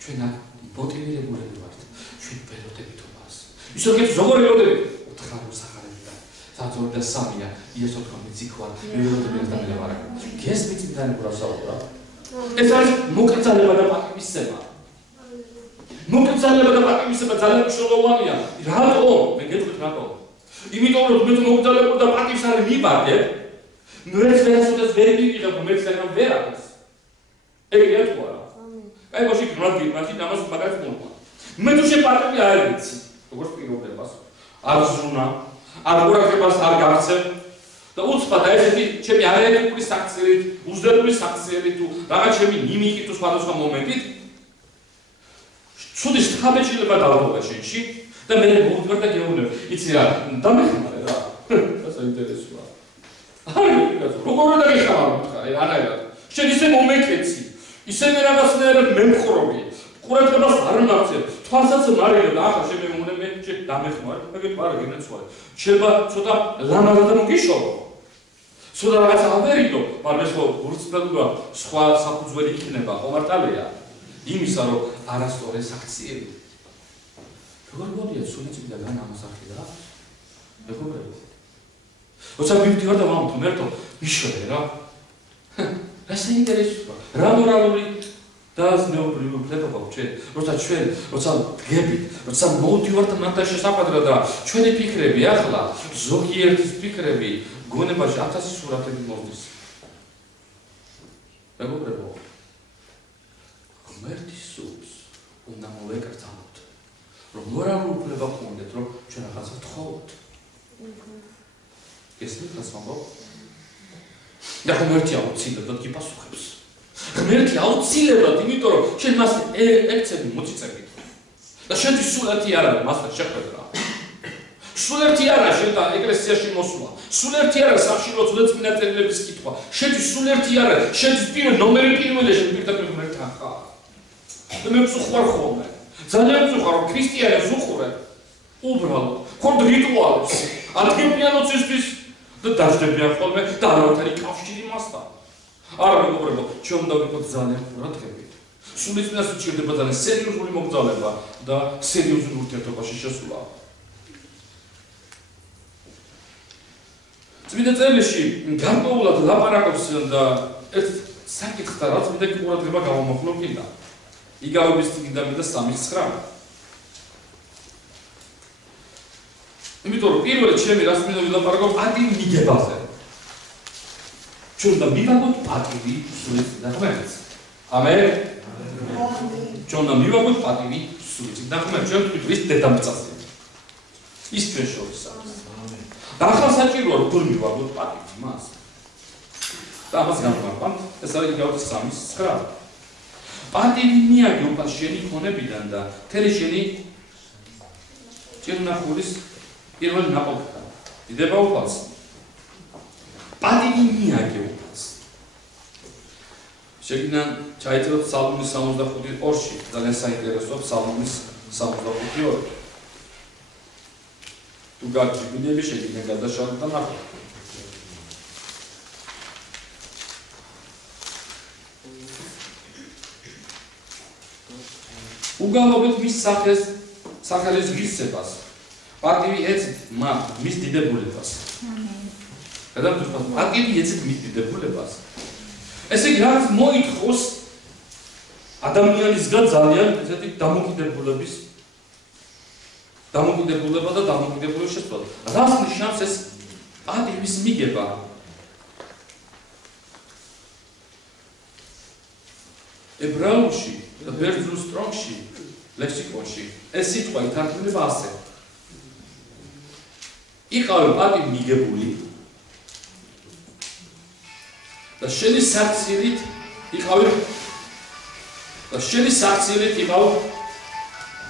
ჩვენ აქ მოტივირებულები ვართ. ჩვენ ველოდებით მას. ის როგორ ველოდებით? უთხარებს ახალებიდან. საძორი და სამია, იესო თქვენ ციქوار, ველოდებით და მელაპარაკო. გესმით მიდან გასაუბრა. ეს არის მოკრძალება და პატივისცემა. მოკრძალება და პატივისცემა ძალიან მნიშვნელოვანია. რატო? მე გეტყვით რატო? იმიტომ რომ მე თუ მოკრძალებულ და პატივს არ მიბარდე, მეც ვერასოდეს ვერ მივიღებ, მეც საგან ვერ არის. ეგრეა თუ არა? აი ბოში გრადი, ამას მაგას მოვა. მე თუ შეპატივი არ ვიცი, როგორც პიროვნებას, არ ზრუნა, არ ყურადღებას არ გაქცევ. და უცბად და ესეთი ჩემი არაეთიკური საქციელით, უზრუნველყოფის საქციელით თუ რაღაც ჩემი ნიმიკით თუ სხვადასხვა მომენტით ცუდი შთაბეჭდილება დავდობა შენში და მე მოვდივარ და გეუბნებ. იცი რა, დამეხმარე რა. ეს საინტერესოა. არა, როგორ უნდა გიხმარო ხარ, არაერთ. შენ ისე მომეკეცი, ისე რაღაცნაირად მემხრობი. ყურადღებას არ მაქცევ. თვალსაც მარილებ და ახლა შემეუბნებ მე დამეხმარე, ეგეთ არა გინაცვალე. შეიძლება ცოტა ლამაზად მოგიშორო. ცოტა რაღაც ავერიდო, მაგრამ ეს ურწმუნოა სხვა საფუძველი იქნება, ხომ არ ტალია? იმისა რომ არასწორი საქციელი. როგორ მოდია სული წიგნიდან ამასახი და მეგობრებო. როცა მივდივარ და ვამბობ მერტო მიშორე რა. რა საინტერესოა. რა მორალური დააზნეობრივი უფლება გვაქვს ჩვენ. როცა დგებით, როცა მოვდივართ მანთან შესაყვადრად და ჩვენი ფიქრები ახლა ზოგიერთის ფიქრები გონებაში 1000 სურათები მოდის. მეგობრებო, ღმერთის სულს უნდა მოვეკრძალოთ, რომ მორალური უფლება გქონდეთ, რომ ჩვენ რაღაცა ვთხოვოთ. ესეც გასვამბობ. და ღმერთი აუცილებლად გიპასუხებს. ღმერთი აუცილებლად, იმიტომ რომ ჩვენ მას ექცები მოწიწებით. და შენთვის სულ ერთი არ არის მასთან შეხვედრა. სულ ერთი არ არის შენ და ეკლესიაში მოსვლა. სულ ერთი არ არის სამშობლო წმინდა წერილების კითხვა. შენთვის სულ ერთი არ არის შენთვის ნომერი პირველია შენ პირდაპირ ღმერთთან ხარ. მე ვწუხარ ხოლმე. ძალიან ვწუხარ რომ ქრისტიანებს უყურებ. უბრალოდ ხომ რიტუალებს. ადგებიან ოცისთვის და დაждებიან ხოლმე და არავითარი კავშირი მასთან. არა მეგობრებო, ჩვენ უნდა ვიყოთ ძალიან ყურადღებით. სულიწმინდას უჭირდება ძალიან სერიოზული მოგზაურობა და სერიოზული ურთიერთობაში შესვლა. წმინდა წერილში გარკვეულად ლაპარაკობს და ერთ საკითხთან, რაც მინდა ყურადღება გავამახვილო კიდე. იგავების წიგნიდან და 3:9. იმიტომ რომ პირველი ჩემი რას მინდა ვილაპარაკო პატივი მიგებაზე. ჩვენ უნდა მივაგოთ პატივი სულიწმინდა ღმერთს. ამენ. ჩვენ უნდა მივაგოთ პატივი სულიწმინდა ღმერთს. ჩვენ თქვით დედამიწაზე. ის ჩვენ შორის არის. და ახლა საჭიროა როგორ მივაგოთ პატივი მას. და ამას გამოვაყავთ, ეს არის იგავების 3:9. პატივი მიაგე უფალს შენი ქონებიდან და მთელი შენი ჭირნახულის პირველ ნაყოფთან. დიდება უფალს. პატივი მიაგე უფალს. შეგინან ჩაიწეროთ სალმონის 65:2-ში, ძალიან საინტერესოა სალმონის 65:2. თუ გაჩვენები შეგინან გადაშალოთ და ნახოთ. უგალობით მის სახელის ღირსებას. პატივი ეცით მის დიდებულებას. გადავწყვეტ პატივი ეცით მის დიდებულებას. ესე იგი რაც მოითხოვს ადამიანისგან ძალიან ესეთი დამოკიდებულება და დამოკიდებულების შეცვლა. რას ნიშნავს ეს პატივის მიგება? ებრაულში და ბერძნულ სტრონგში ლექსიკონში ეს სიტყვა ითარგმნება ასე. იყავი პატივი მიგებული და შენი საქციელით იყავი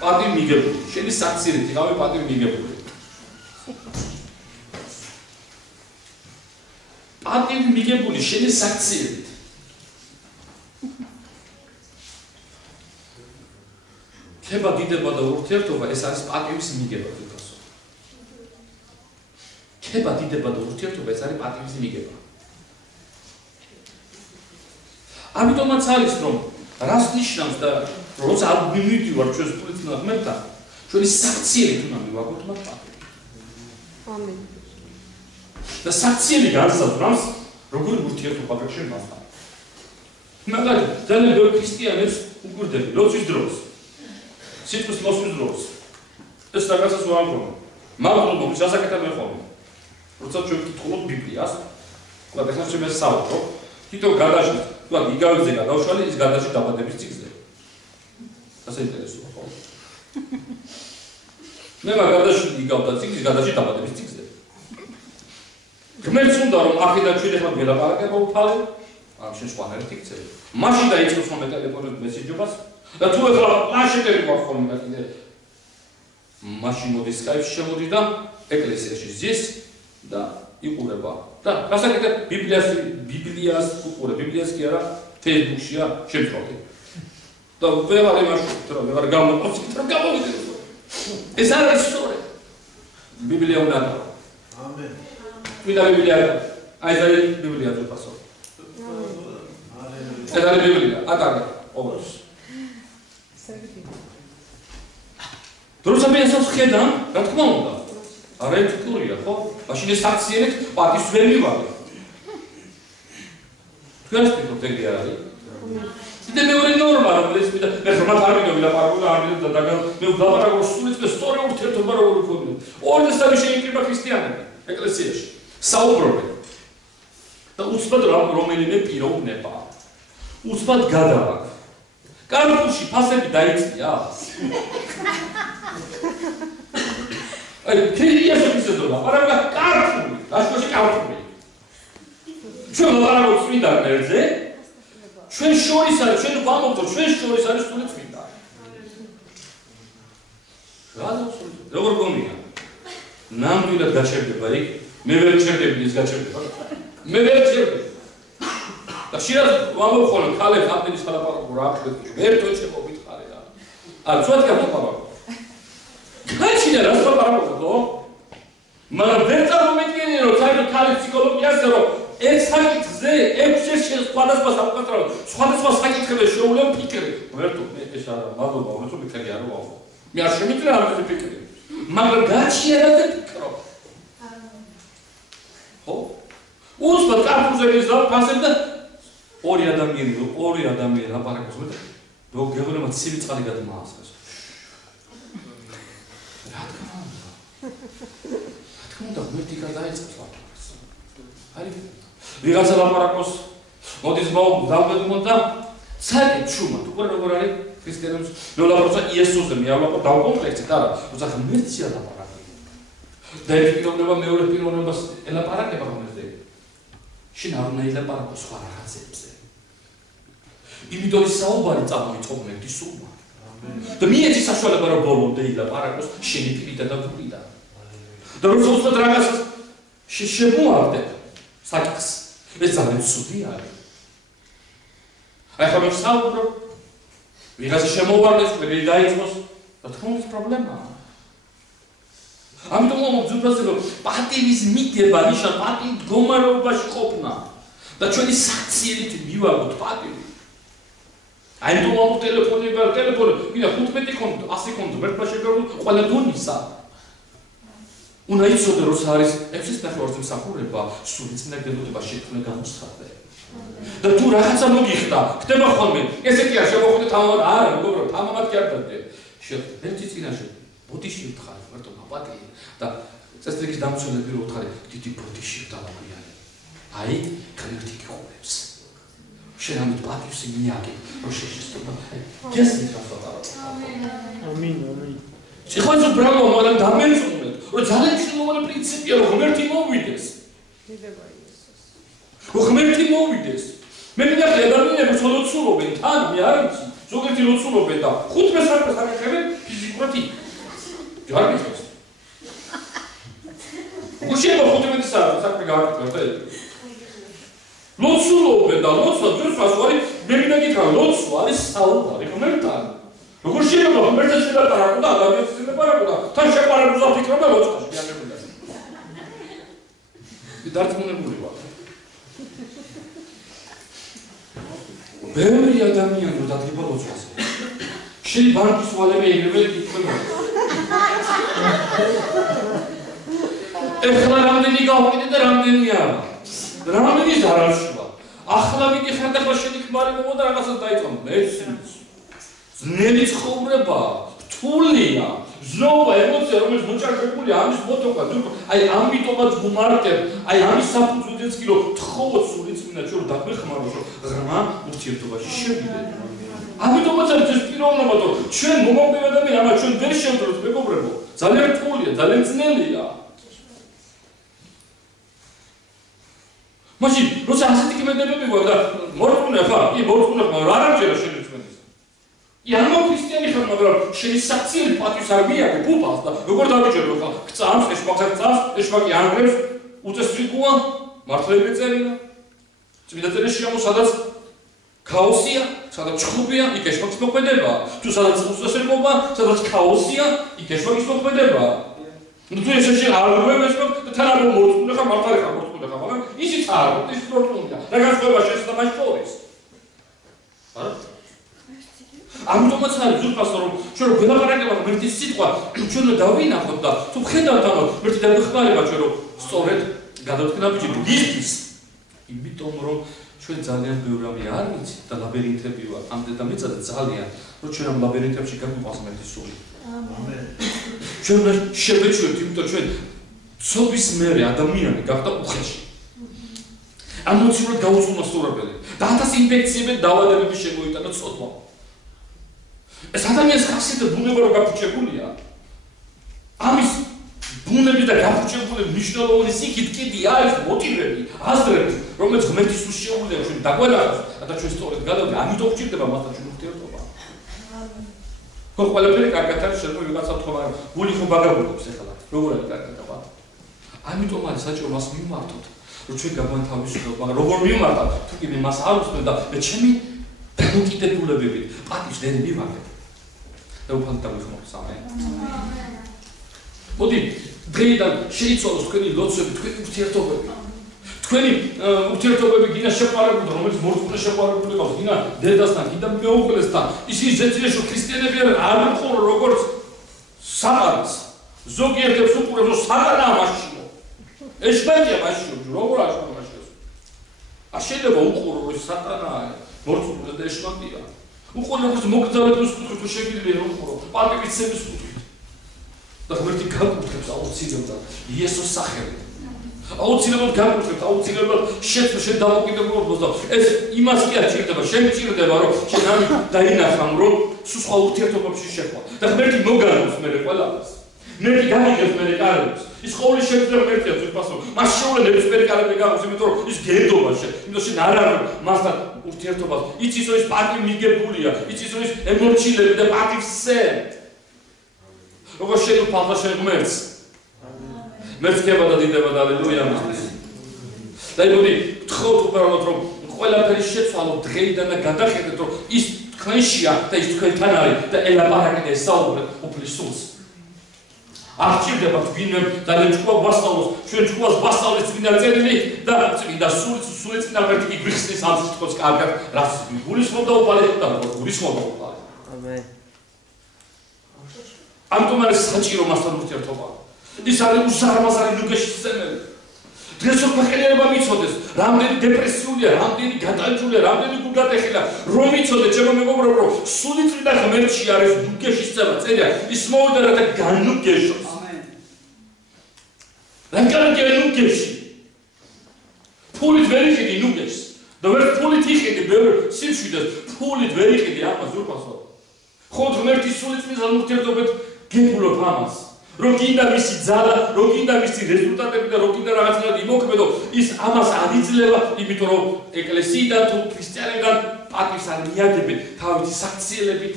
პატივი მიგებული. შენი საქციელით იყავი პატივი მიგებული. პატივი მიგებული შენი საქციელით. ხება დიდება და ურთიერთობა ეს არის პატივის მიგება თვითონსო. ხება დიდება და ურთიერთობა ეს არის პატივის მიგება. ამიტომაც არის რომ რას ნიშნავს და როცა არ მივიდივარ ჩვენ სულიწმინდა ღმერთთან, ჩვენი საქციელით უნდა მივაგოთ მათ პატივი. ამენ. და საქციელი განსაზღვრავს როგორი ურთიერთობა გაქვს ჩვენ მასთან. მაგალითად, ძალიან ბევრი ქრისტიანებს უგურდები ლოცვის დროს. სიტყვის მოსვლის დროს. ეს რაღაცას ვამბობ. მაგრამ ის ასაკეთა მეხოვნე. როცა ჩვენ ვკითხულობ ბიბლიას, თქვა ახლა ჩვენ ეს საუბრო, თვითონ გადაშლით, თქვა იგავებზე გადავშალე ის გადაშლით დაბადების წიგნზე. ასე ინტერესოა, ხო? მე მაგადაშლით იგავდა წიგნის გადაშლით დაბადების წიგნზე. ღმერთს უნდა რომ აქედან ჩვენ ახლა ველაპარაკებ უფალე, ამ შენ სხვანაირად იქცევი. მაშინ დაიწყოს ხოლმე ტელეფონით მესიჯობას. და თუ ახლა ლაშეთები გვაქვს ხოლმე კიდე მაშინ მოდის Skype-ში შემოდის და ეკლესიაში ზის და იყურება და გასაკეთებ ბიბლიას უყურებ ბიბლიას კი არა Facebook-შია შემთხვევით და ვეღარ იმაშურებ რომ ვეღარ გამოყოს რომ გამოვიდე ეს არის სწორი ბიბლია უნდა ამენ ვიდა ბიბლია აი ეს არის ბიბლია თუ პასო ეს არის ბიბლია აკაკა ყოველს როცა მე ესეც ხედავ, რა თქმა უნდა. არა ეთიკურია, ხო? მაშინ ეს აქციელებს პატის ვერ მივაღე. თქვენ ვფიქრობთ ეგრე არის? და მეორე ნორმა რომელიც მე ხომ არ მიგები ლაპარაკო და არ მიგები და მე ვლაპარაკო სულიც და სწორი ურთიერთობა როგორ გქონია. ორი სამი შეიკრიბა ქრისტიანები ეკლესიაში. საუბრობენ. და უცბად რომელიმე პიროვნება. უცბად გადავაკ. კარპუში ფასები დაიწია. აი, ქრისტიანს ისედოა, მაგრამ კარპული, აშკარად კარპული. ჩვენ ლაპარაკობთ წმინდა ერთზე. ჩვენ შორის არის, ჩვენ ვამბობთ, ჩვენ შორის არის თუნდაც წმინდა. როგორ გონია? ნამდვილად გაჩერდება იქ, მე ვერ ჩერდები ის გაჩერდება. მე ვერ ჩერდები. და შეიძლება ვამბობ ხოლმე, ხალე ხალხის ლაპარაკო რა აკეთებს, ვერ თოჩებო მითხარე რა. არ ცოტა ლაპარაკო. გაჩინა რა ლაპარაკო ხო? მაგრამ ვერ წარმომიდგენია რომ საერთოდ ხალხის ფსიქოლოგიაზე რომ ეს საკითხზე ექვსი სხვადასხვა საკითხი, სხვადასხვა საკითხებზე შეუძლია ფიქრი. ვერტო მე ეს არა, მადლობა, უცებ ფიქრი არ ვაო. მე არ შემიძლია ამაზე ფიქრი. მაგრამ გაჩერდა ფიქრო. ხო? უცბად კარპუზე ვიზა ფასები და ორი ადამიანი ლაპარაკობს მე და გეღონება ცივი წყალი გადმაასხეს. რა თქმა უნდა, მერტი გადაიწყებს ლაპარაკს. არის ვიღაცა ლაპარაკოს მოდის დავბედმოთ და ცალკე ჩუმად უკვე როგორ არის ქრისტიანებს ლაპარაკობენ იესოზე მე არ ლაპარაკობ დავკომპლექსით არა თუმცა ღმერთია ლაპარაკი და ეს პიროვნება მეორე პიროვნებას ელაპარაკება რომელზე შენ არ უნდა ელაპარაკო სხვა რაღაცებზე იმიტომ ის საუბარი წამოიწყო ღმერთის სულმა და მიეცი საშუალება რომ ბოლომდე ელაპარაკოს შენი პირიდან და გულიდან და რომ უბრალოდ რაღაცას შემოაგდებ საკითხს ეს ძალიან ცუდი არის. აი ხომ საუბრო ვიღაცა შემოვარდეს, ყველი დაიწყოს, რა თქმა უნდა პრობლემაა. ამიტომ მომძუბნაზე რომ პატივის მიგება ნიშნავს პატივ მდგომარეობაში ყოფნა და ჩვენი საქციელით მივაგოთ პატივი. აი თუმცა ტელეფონი, მინდა 15 კონტო, 100 კონტო, მერტმა შეგარო ყველა დონისა. უნდა იცოდე რომ არის ექვსის ნახევარზე მსახურება, სული წინაგდებოდება შექმნა გამოსხადე. და თუ რაღაცა მოგიხდა, ხდება ხოლმე, ესეთი არ შემოხვიდე თამამად, არა, მეგობრო, თამამად კი არ დადე. შეხვდე, ერთი წინაშე, ბოდიში ვთხარი, მარტო პატი და წესრიგის დამცველები რო ვთხარი, დიდი ბოდიში დავაგვიანე. აი, ღმერთი გიყურებს. შენ ამით პატივს მიაგე, რომ შეშესტობა. გესმით რა ვთქვა. ამინ. სიხოთო ბრავო, მაგრამ დამენწუნეთ. რომ ძალიან მნიშვნელოვანი პრინციპია რომ ღმერთი მოვიდეს. რომ ღმერთი მოვიდეს. მე მინახე ადამიანები ცოლოცულობენ, თან მე არ ვიცი, ზოგიერთი ლოცულობენ და 15 საათს აკეთებენ ფიზიკურად იქ. ჯერ მიწევს. უშენო 15 საათს საქმე გააკეთებ და ლოცულობენ და ლოცვა ძვირს ვასვარი, მე მინდა გითხრა, ლოცვა არის საუბარი ღმერთთან. როგორ შეიძლება ღმერთთან შედარება და ადამიანს შედარება და თან შეყარებულს აფიქრო და ლოცვაში მიაგებულა. დარწმუნებული ვარ. ბევრი ადამიანი რო დადგება ლოცვაზე. შენი ბანკის ვალები ეგრევე იქნება. ეხლა რამდენი გავყიდე და რამდენი არა. რამდენი ზარალშია. ახლა მიდიხარ და შენი ქმარი მომო და რაღაცას დაიწყო. მეც ძნელი ცხოვრება, რთულია, ზნობა, ემოცია, რომელიც მოჭარბებულია, ამის მოტოვა, აი ამიტომაც ვუმარტებ, აი ამის საფუძველზეც კი რომ თხოვოთ სული წმინდა ჩვენ დაგვეხმაროს, რომ ღრმა ურთიერთობაში შევიდეთ. ამიტომაც არის ეს პიროვნება, რომ ჩვენ მომაკვდინე ადამიანი, ამას ჩვენ ვერ შევდროთ, მეგობრებო, ძალიან რთულია, ძალიან ძნელია. მაშინ, როცა ასეთი კმედებები გვაქვს და მორწმუნე ხარ, კი მორწმუნე ხარ, რა ამჯერა შენ იანო ქრისტიანი ხარ, მაგრამ შენი საქციელი პატივს არ მიაგე ბუბას და როგორ დავიჯერო ხა? გწამს, ეშმაკი ანგრევს, უწესრიგოა, მართლები წერინა. წმინდა წერილში ამო სადაც ქაოსია, სადაც ჩხუბია, იქ ეშმაკის მოქმედება. თუ სადაც უწესრიგობა, სადაც ქაოსია, იქ ეშმაკის მოქმედება. ნუ თუ ესე არ გვევეს და თან არ მორწმუნე ხარ, მართალი ხარ, მორწმუნე ხარ, მაგრამ ისიც არ არის, ის მორწმუნეა. რა განსხვავება შენსა და მას შორის? არა? ამიტომაც არის ზურფასო რომ ჩვენ რომ ველაპარაკება ღმერთის სიტყვა ჩვენ რომ დავინახოთ და თუ ხედავთ ანუ ღმერთი დაგვეხმარება ჩვენ რომ სწორედ გადავთქნა ბიჭი ისთვის იმიტომ რომ ჩვენ ძალიან ბევრი რამე არ ვიცით და ლაბირინთები ვარ ამდენ და მეცადა ძალიან რომ ჩვენ ამ ლაბირინთებში გაგვიყვანს ღმერთის სული ამენ ჩვენ შევეჩვევთ იმიტომ ჩვენ ცობის მერე ადამიანი გახდა უხეში ამოცილად გაუწუნა სწორებელი და 1000 ინფექციები დაავადებები შემოიტანა ცოდვა ეს ადამიანის ხასიათი ბუნება რო გაფუჭებულია ამის ბუნები და გაფუჭებული მნიშვნელოვანი სიკით კიდი არის მოტივები აზრები რომელიც ღმერთის სულში შეუძლია ჩვენ დაგვანახოს და ჩვენ სწორედ გადავდე ამიტომ გვჭირდება მასთან ჩვენ ურთიერთობა ხო ყველაფერი კარგად არის შეიძლება ვიღაცა თქვა მაგრამ გული ხო ბაგაბულობს ეხლა როგორ არის კარგად ამიტომ არის საჭირო მას მიმართოთ რომ ჩვენ გაგვანთავისუფლოთ მაგრამ როგორ მიმართავთ თუ კი მე მას არ ვუსმენ და მე ჩემი დამოკიდებულებებით პატივს მივაღებ და უფალ დავიხმოთ ამენ მოდი დღეიდან შეიცვალოს თქვენი ლოცვები თქვენი ურთიერთობები თქვენი ურთიერთობები გინდა შეყვარებული რომელიც მორწმუნე შეყვარებული ყავს გინდა დედასთან გინდა მეუღლესთან ისინი ზეცილეს რომ ქრისტიანები არ მხოლოდ როგორც საყარს ზოგიერთებს უყურებს რომ სატანაა მასშიო ეშმაკია მასშიო როგორ არის მასშიო შეიძლება უყურო რომ სატანაა მორწმუნე და ეშმაკია უყურო როგორც მოგზაურობის კუთხით შეგიძლია უყურო პატივისცემის კუთხით და ღმერთი გაკურთხებს აუცილებლად იესოს სახელით აუცილებლად გაკურთხებს აუცილებლად შენ დამოკიდებულებას და ეს იმას კი არ ჭირდება შენ ჭირდება რომ შენ ამ დაინახავ რომ სხვა ურთიერთობებში შეხვა და ღმერთი მოგანოს მე ყველაფერს მერტი გამიგებს მე კარებს ის ყოველი შეძლება მერტია ზუსტად მას შეუძლებს მე კარები გაგოს იმიტომ რომ ის გენდობა შენ იმიტომ შენ არ არის მასთან ურთიერთობას იცის რომ ის პატივი მიგებულია იცის რომ ის ემოციები და პატივსცემ როგორ შეუფალდა შენ ღმერთს მერცხება და დიდება და ალელუია მისთვის და იმოდი გთხოვთ უბრალოდ რომ ყველაფერი შეცვალოთ დღეიდან და გადახედეთ რომ ის თქვენშია და ის თქვენთან არის და ელაპარაკეთ ესაუბრეთ უფლის სულს არ ჭირდება ვინმე ძალიან ჭკუა ვასწავლოს ჩვენ ჭკუას ვასწავლეთ წმინდა წერილი და წმინდა სული წმინდა ღმერთი იგვიხსნის ამ სიტყვას კარგად რაც გულისხმობდა უფალი და გულისხმობდა უფალი ამენ ამიტომ არის საჭირო მასთან ურთიერთობა ის არის უსარმაზარი ლუგეშის წემელი დღეს რო ფეხელება მიცოდეს რამდენი დეპრესიულია რამდენი გადაჭრილია რამდენი გულგატეხილა რომ იცოდე ჩემო მეგობრებო რომ სული წმინდა ღმერთში არის ლუგეშის წემა წერია ის მოვიდა და განუგეშოს ამენ რაკალაკი ლუგეში ფულით ვერ იყიდი ლუგეშს და ვერ ფულით იყიდი ბევრ სიმშვიდეს ფულით ვერ იყიდი ამას ზურფასო ხო ღმერთის სული წმინდა ურთიერთობეთ გეფულობ ამას რომ გინდა მისი ძალა, რომ გინდა მისი რეზულტატები და რომ გინდა რაღაცნაირად იმოქმედო, ის ამას არ იძლევა, იმიტომ რომ ეკლესიიდან თუ ქრისტიანებიდან პატივს არ მიაგებენ თავისი საქციელებით,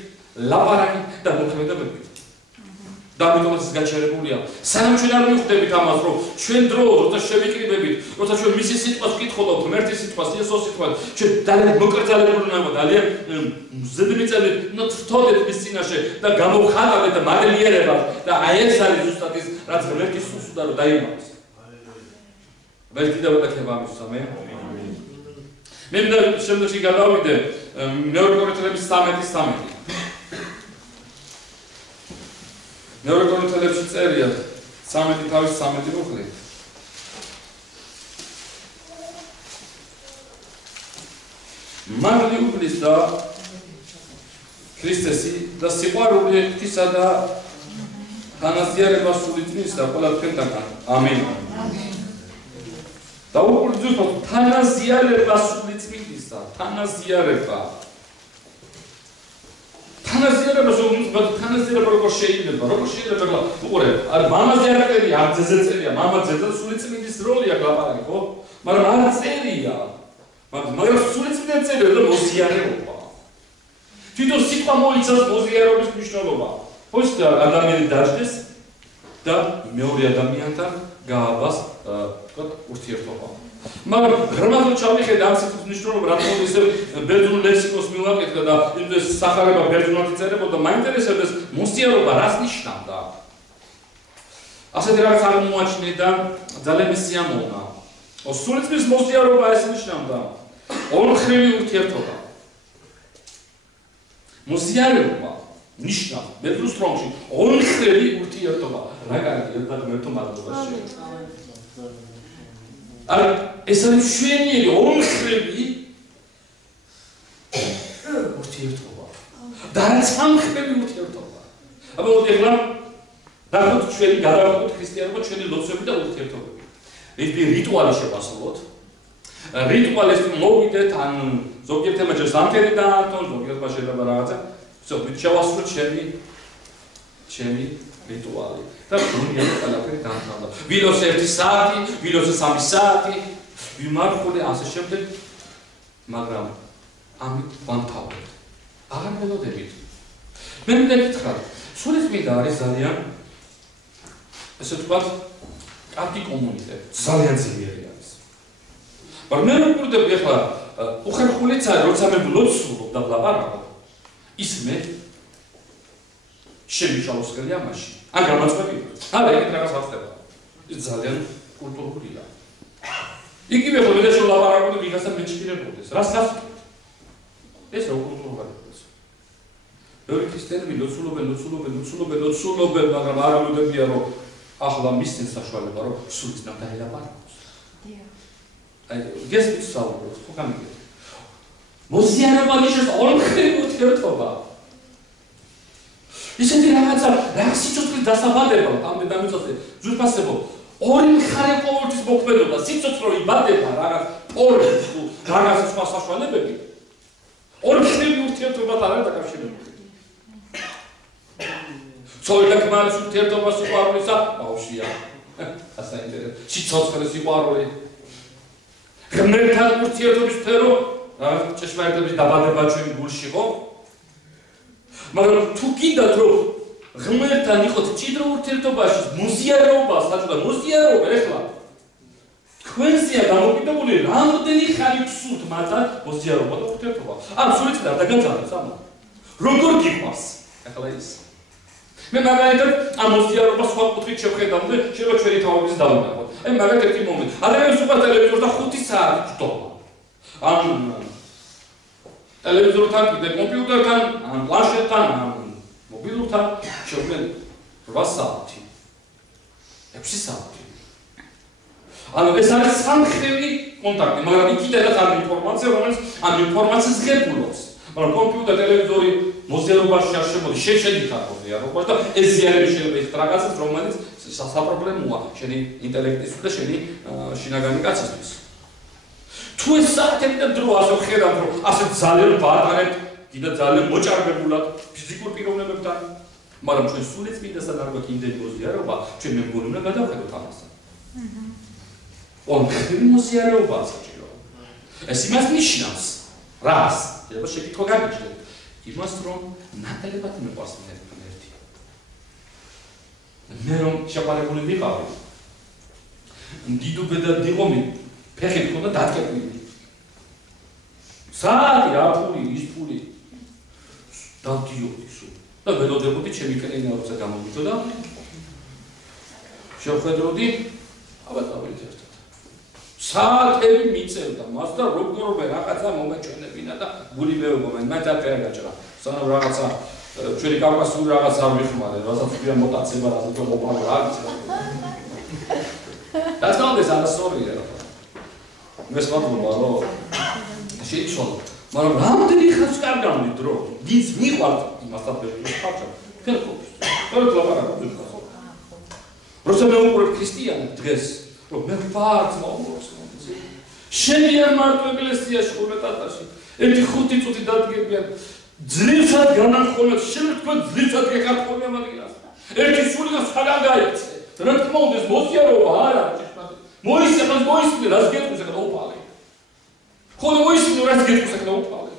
ლაპარაკით და მოქმედებებით. და ამიტომაც ის გაჩერებულია. სანამ ჩვენ არ მივხვდებით ამას, რომ ჩვენ დრო, როცა შევიკრიბებით, როცა ჩვენ მისი სიტყვას ვკითხულობთ, ღმერთის სიტყვას, იესოს სიტყვას, ჩვენ ძალიან მოკრძალებული უნდა ძალიან ზედმიწევი ნოთრთოდეთ მის წინაშე და გამოვხატავთ და მაგალიერებად და აი ეს არის ზუსტად ის, რაც ღმერთის სულს უნდა რომ დაიმაროს. ვერ კიდევ აკეთებ ამის ამენ. მე მინდა შემდეგში გადავიდე მეორე კორინთელების 13:13. მეორე კორინთელებში წერია 13:13 მოხდით. მადლი უფლის და ქრისტესი და სიყვარული ღვთისა და თანაზიარება სული წმინდის და ყველა თქვენთან. ამენ. და უყურდით თანაზიარება სული წმინდის და თანაზიარება თანაზიარება თანაზიარება როგორ შეიძლება უყურე არ მამაზე არ წერია არ ძეზე წერია მამა ძეზე სული წმინდის როლი აქვს ლაპარაკი ხო მაგრამ არ წერია მაგრამ სული წმინდა წერია და მოზიარება თვითონ სიტყვა მოიცავს მოზიარობის მნიშვნელობა ხო ის ადამიანი დაждდეს და მეორე ადამიანთან გააბას თქვა ურთიერთობა მაგრამ გრამატიკულად ჩავიხედე ამ სიტყვის მნიშვნელობა რა თქმა უნდა ისე ბერძნულ ლექსიკონს მივაკეთე და იმის სახარება ბერძნულად იწერებოდა მაინტერესებდეს მოსიარობა რას ნიშნავდა ასეთი რაღაც არ მოაჩნია და ძალიან მესიამოვნა სულიწმის მოსიარობა ეს ნიშნავდა ორმხრივი ურთიერთობა მოზიარება ნიშნავს ბედრუს თრონში ორმხრივი ურთიერთობა. რა კარგია და ღმერთო მადლობაში. არა ეს არის მშვენიერი ორმხრივი ურთიერთობა. და არის სამხრივი ურთიერთობა. აბა მოდი ახლა ნახოთ ჩვენი გადავხოთ ქრისტიანობა, ჩვენი ლოცვები და ურთიერთობები. ეს რიტუალი შევასრულოთ. რიტუალის მოვიდეთ ან ზოგიერთ ემაჯერ ზამთარი დაანთონ, ზოგიერთ შეიძლება რაღაცა. შევასრულოთ ჩემი რიტუალი. და გუნია ყველაფერი დამთავრდა. ვილოს 1 საათი, ვილოს 3 საათი, ვიმარხული ასე შემდეგ. მაგრამ ამით ვამთავრებთ. აღარ ველოდებით. მე მინდა გითხრათ, სულიწმიდა არის ძალიან ესე ვთქვათ, კარგი კომუნიკე, ძალიან ძლიერი არის. მაგრამ მე ვკვირდები ახლა უხერხულიც არის, როცა მე ვლოცულობ და ვლაპარაკობ, ის მე შემიშალოს ხელი ამაში. ან გამაწყობი. არა, ეგეთ რაღაც არ ხდება. ის ძალიან კულტურულია. იგივე ხო მე შევლაპარაკობ და ვიღაცა მეჭირებოდეს. რას ეს რა კულტურაა? ბევრი ქრისტიანები ლოცულობენ, მაგრამ არ ამოდებიან, რომ ახლა მისცენ საშუალება, რომ სულიწნამ დაელაპარაკოს. აი, გესმის საუბრობს, ხო გამიგეთ. მოზიარება ნიშნავს ორმხრივი ურთიერთობა. ისეთი რაღაცა სიცოცხლის დასაბადება, ამდენ დამიწოდე, ძვირფასებო, ორი მხარე ყოველთვის მოქმედობა, სიცოცხლე იბადება რაღაც პორით, რაღაც სხვა საშუალებები. ორმხრივი ურთიერთობათ არ არის დაკავშირებული. ცოლი ქმარის ურთიერთობა სიყვარულისა ბავშვია. ასაინტერესო. სიცოცხლის სიყვარული. ღმერთთან ურთიერთობის სფერო, ჭეშმარიტების დაბადება ჩვენი გულში ხო? მაგრამ თუ კიდათ რომ ღმერთთან იყოთ ჭიდრო ურთიერთობაში, მოზიარობა, საჭიროა მოზიარობა ეხლა. თქვენზეა დამოკიდებული რამდენი ხანი გსურთ მათთან მოზიარობა და ურთიერთობა. ან სულიწმიდა და გაგზავნეს ამა. როგორ გიყვარს? ახლა ის მე მაგალითად ამ მოზიარობას სხვა კუთხით შევხედავდი, შეიძლება ჩვენი თავების დავინახოთ. აი მაგალითად ერთი მომენტი. ადამიანს უყურს ტელევიზორს და 5 საათი ჭდობა. ან ტელევიზორთან, კიდე კომპიუტერთან, ან პლანშეტთან, ან მობილურთან შევხედავ 8 საათი. 6 საათი. ანუ ეს არის სამხრივი კონტაქტი, მაგრამ იქიდანაც ამ ინფორმაცია, რომელიც ამ ინფორმაციას ღებულობს. მაგრამ კომპიუტერ, ტელევიზორი მოზიარობაში არ შემოდი, შეშედიხარ მოზიარობას და ეს ზიანები შეიძლება ის რაღაცას, რომელიც საპრობლემოა შენი ინტელექტისთვის და შენი შინაგანი კაცისთვის. თუ ეს საათები და დრო ასე ვხედავ, რომ ასე ძალიან ვატარებთ, კიდე ძალიან მოჭარბებულად ფიზიკურ პიროვნებებთან, მაგრამ ჩვენ სულიწმიდასთან არ გვაქვს იმდენი მოზიარობა, ჩვენ მეგონი უნდა გადავხედოთ ამასთან. ორმხრივი მოზიარობაა საჭირო. ეს იმას ნიშნავს, რას? შეიძლება შეკითხვა გაგიჩნდეთ. იმას რომ ნაკლებად მიყვარს ღმერთი. მე რომ შეყარებული ვიყავი. დიდუბე და დიღომი ფეხი მქონდა დატკეპილი. საათი რა ფული, ის ფული. დავდიოდი სულ. და ველოდებოდი ჩემი კრეინა როცა გამომიწოდა. შევხედროდი, აბა წავიდეთ ერთად. საათები მიწევდა მას და როგორ რაღაცა მომეჩვენებინა და გული მეუბნა მე დაფერა გაჭრა. სანამ რაღაცა ჩვენი კავკასიური რაღაც არ ვიხმარე, რასაც ვიყავ მოტაცება, რასაც მოყავ რა ვიცი. დასწავლეს არასწორია. მე სხვადასხვა რომ შეიცვალა. მაგრამ რამდენი ხანს კარგავდი დრო? ვის მიყვართ იმასთან ბერკის ხარჯა? ქერქობს. თორე ლაპარაკობ ხო. როცა მე უყურებ ქრისტიანებს დღეს, რომ მე ვარ მოუყურებს. შენიან მარტო ეკლესიაში ხურეთატაში. ერთი 5 წუთი დადგებიან. ძლივსად განახოლეთ, შემთხვევით ძლივსად გეკარხოლია მაგას. ერთი სულია საგან გაიქცე. რა თქმა უნდა ეს მოზიარობა არა, ჭეშმარიტ. მოისმენს, რას გეტყვის ახლა უფალი. ხოლმე მოისმენს, რას გეტყვის ახლა უფალი.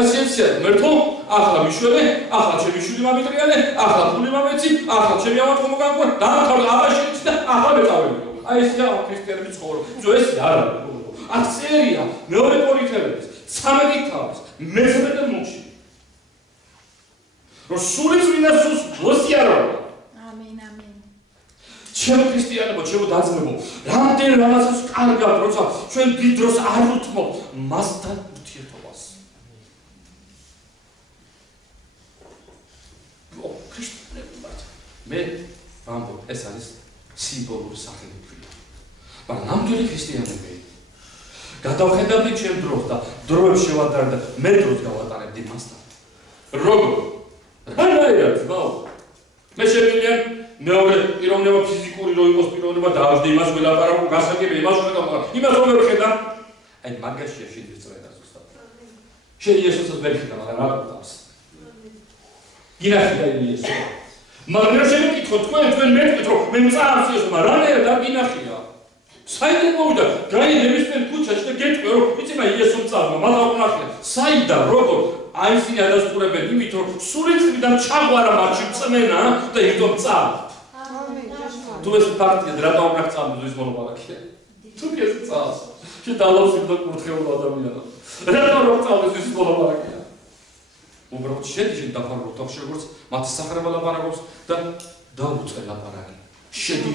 ასეცია, მერტო, ახლა მიშვენე, ახლა ჩემი შვილი მომიტრიალე, ახლა ფული მომეცი, ახლა ჩემი ავატო მოგანყვა, დაამთავრე აბაშიც და ახლა მეწავედი. აი ეს რა ქრისტიანების ცხოვრება. ეს არა. აქცერია, მეორე პოლიტელების, 13 თავს, მესამე და მუქში. რომ სულიწმინდა სულს მოზიარობა. ამინ, ამინ. ჩემო ქრისტიანებო, ჩემო დაძმებო, რამდენ რაღაცას კარგავთ, როცა ჩვენ დიდ დროს არ უთმობთ მასთან ურთიერთობას. მე ვამბობ, ეს არის სიმბოლური სახელმწიფო. მაგრამ ნამდვილი ქრისტიანები გადავხედავდი ჩემ დროს და დროებს შევატარებ და მე დროს გავატარებდი მასთან. როგორ? რანაირად, ბაუ? მე შემიძლია მეორე პიროვნება ფიზიკური რო იყოს პიროვნება დაავდე იმას ველაპარაკო გასაგები იმას ველაპარაკო იმას რომ ვერ ხედავ აი მაგაშია შედის წრედა ზუსტად შენ იესოსაც ვერ ხედავ მაგრამ რა გქონს გინახია იესო მაგრამ შენ მეკითხო თქვენ მეკითხეთ რომ მე მწავს იესო მაგრამ რანაირად არ გინახია საიდან მოვიდა გაინებისმენ ქუჩაში და გეტყვი რომ იცი მაგ იესო მწავს მაგრამ ვნახე საიდან როგორ აი ისინი ადასტურებენ იმით რომ სული წვიდან ჩაღვარა მათში წმენა და იტომ წავ Tu vezi partea de la doamna Xandu, zici mă luat Tu vezi țas. Și te alau și dă curțeu la Damiana. La doamna Xandu, zici mă luat Mă vreau ce zici da parul tău și gurți, mă te sahră la paragos, dar da uțe la parag. Ședi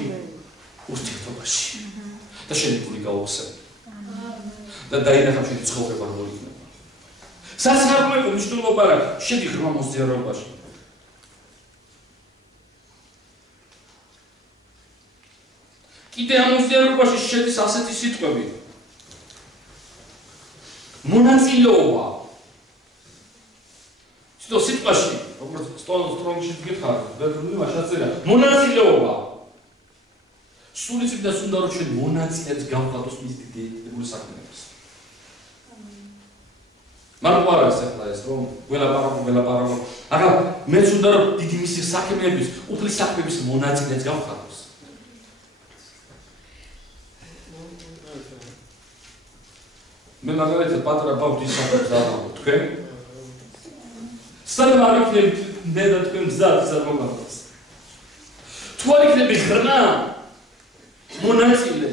urti to bași. Da ședi pulica ose. Da dai ne cam și țope parului. Să sahră cum știu la parag. Ședi hramos de robași. კიდე ამ მოსიარობაში შედის ასეთი სიტყვები. მონაწილეობა. ცოტა სიტყვაში, როგორც სტრონგში გითხარ, ბერლინმა შეწერა. მონაწილეობა. სული წინდას უნდა რომ ჩვენ მონაწილეებს გავხადოს მის დიდებული საქმეებს. მაგრამ არა ახლა ეს რომ ველაპარაკო. მაგრამ მეც უნდა რომ დიდი მისი საქმეების, უფლის საქმეების მონაწილეებს გავხადოს. მე მაგალითად პატარა ბავშვის საქმეს დავამბობ თქვენ. სანამ არ იქნებ ნედა თქვენ მზად ისა მოგახსოვს. თუ არ იქნები ხრნა მონაწილე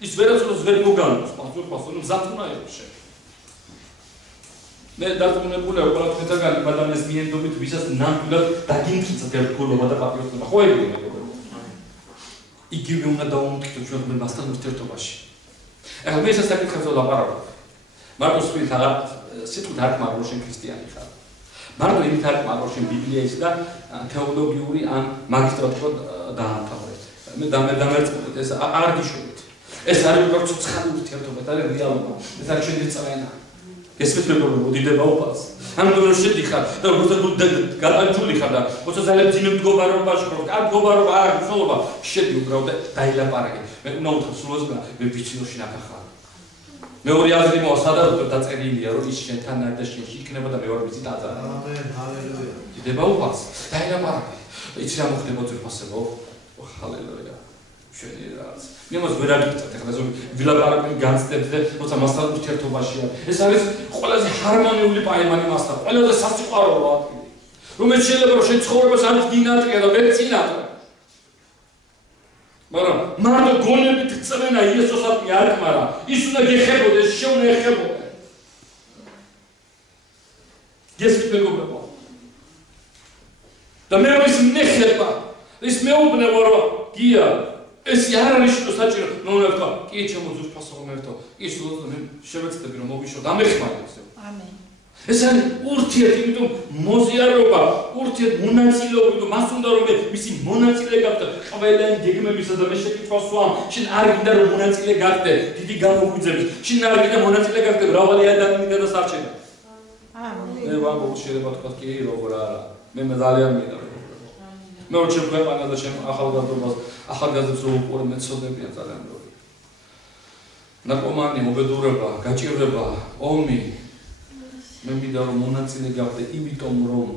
ის ვერასდროს ვერ მოგანოს პასუხი მზად უნდა იყოს შენ. მე დარწმუნებულია ყველა თქვენთაგან იმ ადამიანის მიენდობით ვისაც ნამდვილად დაგიმტკიცა ერთგულობა და პატრიოტიზმი. ხო ეგრე მეგობრებო. იგივე უნდა დავუმტკიცო ჩვენ მასთან ურთიერთობაში. ახლა მე ეს საკითხებზე ვლაპარაკობ. მარტო სვით არა სიტყვით არ მაგრო შენ ქრისტიანი ხარ. მარტო იმით არ მაგრო შენ ბიბლია ის და თეოლოგიური ან მაგისტრატურა დაამთავრე. მე დამერწმუნდით ეს არ გიშვით. ეს არის როგორც ცოცხალი ურთიერთობა, ეს არის რეალობა. ეს არის შენი წვენა. ეს მეთოდოლოგია მოდიდება უფალს. ამ დროს შედიხარ და როგორც გადაჭული ხარ და როცა ძალიან ძიმე მდგომარეობაში ხარ, არ მდგომარეობა არ გწოლობა, შედი უბრალოდ დაილაპარაკე. მე უნდა უთხრა სულოზმა მე ვიცინოში ნახახა. მეორე აზრი მოსადა დაწერილია რომ ის შენთან არ და შენში იქნება და მეორე ვიცი დაძა. ამენ, ჰალელუია. დიდება უფალს. დაილაპარაკე. იცი რა მოხდება ძვირფასებო? ჰალელუია. შენი რაც. მე მას ვერ აგიწევთ ახლა ზოგი ვილაპარაკები განცდებს და როცა მასთან ურთიერთობაშია. ეს არის ყველაზე ჰარმონიული პაემანი მასთან. ყველაზე სასიყვარულო ადგილი. რომელიც შეიძლება რომ შენ ცხოვრებას არ გინატრია და ვერ წინატრა. მაგრამ მარტო გონებით წმენა იესოსადმი არ ხმარა. ის უნდა გეხებოდეს, შეუნე ეხებოდე. გესმით მეგობრებო? და მე ის მეხება, ის მეუბნება რომ გია ეს არ არის რომ საჭირო მომერტო კი ჩემო ძურფასო მომერტო ის უბრალოდ შევეცდები რომ მოვიშო და მეხმარებს ამენ ეს არის ურთიერთ იმიტომ მოზიარობა ურთიერთ მონაწილეობა იმიტომ მას უნდა რომ მე მისი მონაწილე გავხდე ყველანი გეგმებისა და მე შეკითხვას ვამ შენ არ გინდა რომ მონაწილე გახდე დიდი გამოგვიძებს შენ არ გინდა მონაწილე გახდე მრავალი ადამიანი და სარჩენა ამენ მე ვამბობ შეიძლება თქვა კი როგორ არა მე ძალიან მინდა მე რო ჩემ ქვეყანა და ჩემ ახალგაზრდობას ახალგაზრდებს რო უყურე მეცოდებიან ძალიან ბევრი. ნაკომანი, მობედურება, გაჭირვება, ომი. მე მინდა რომ მონაწილე გავხდე იმიტომ რომ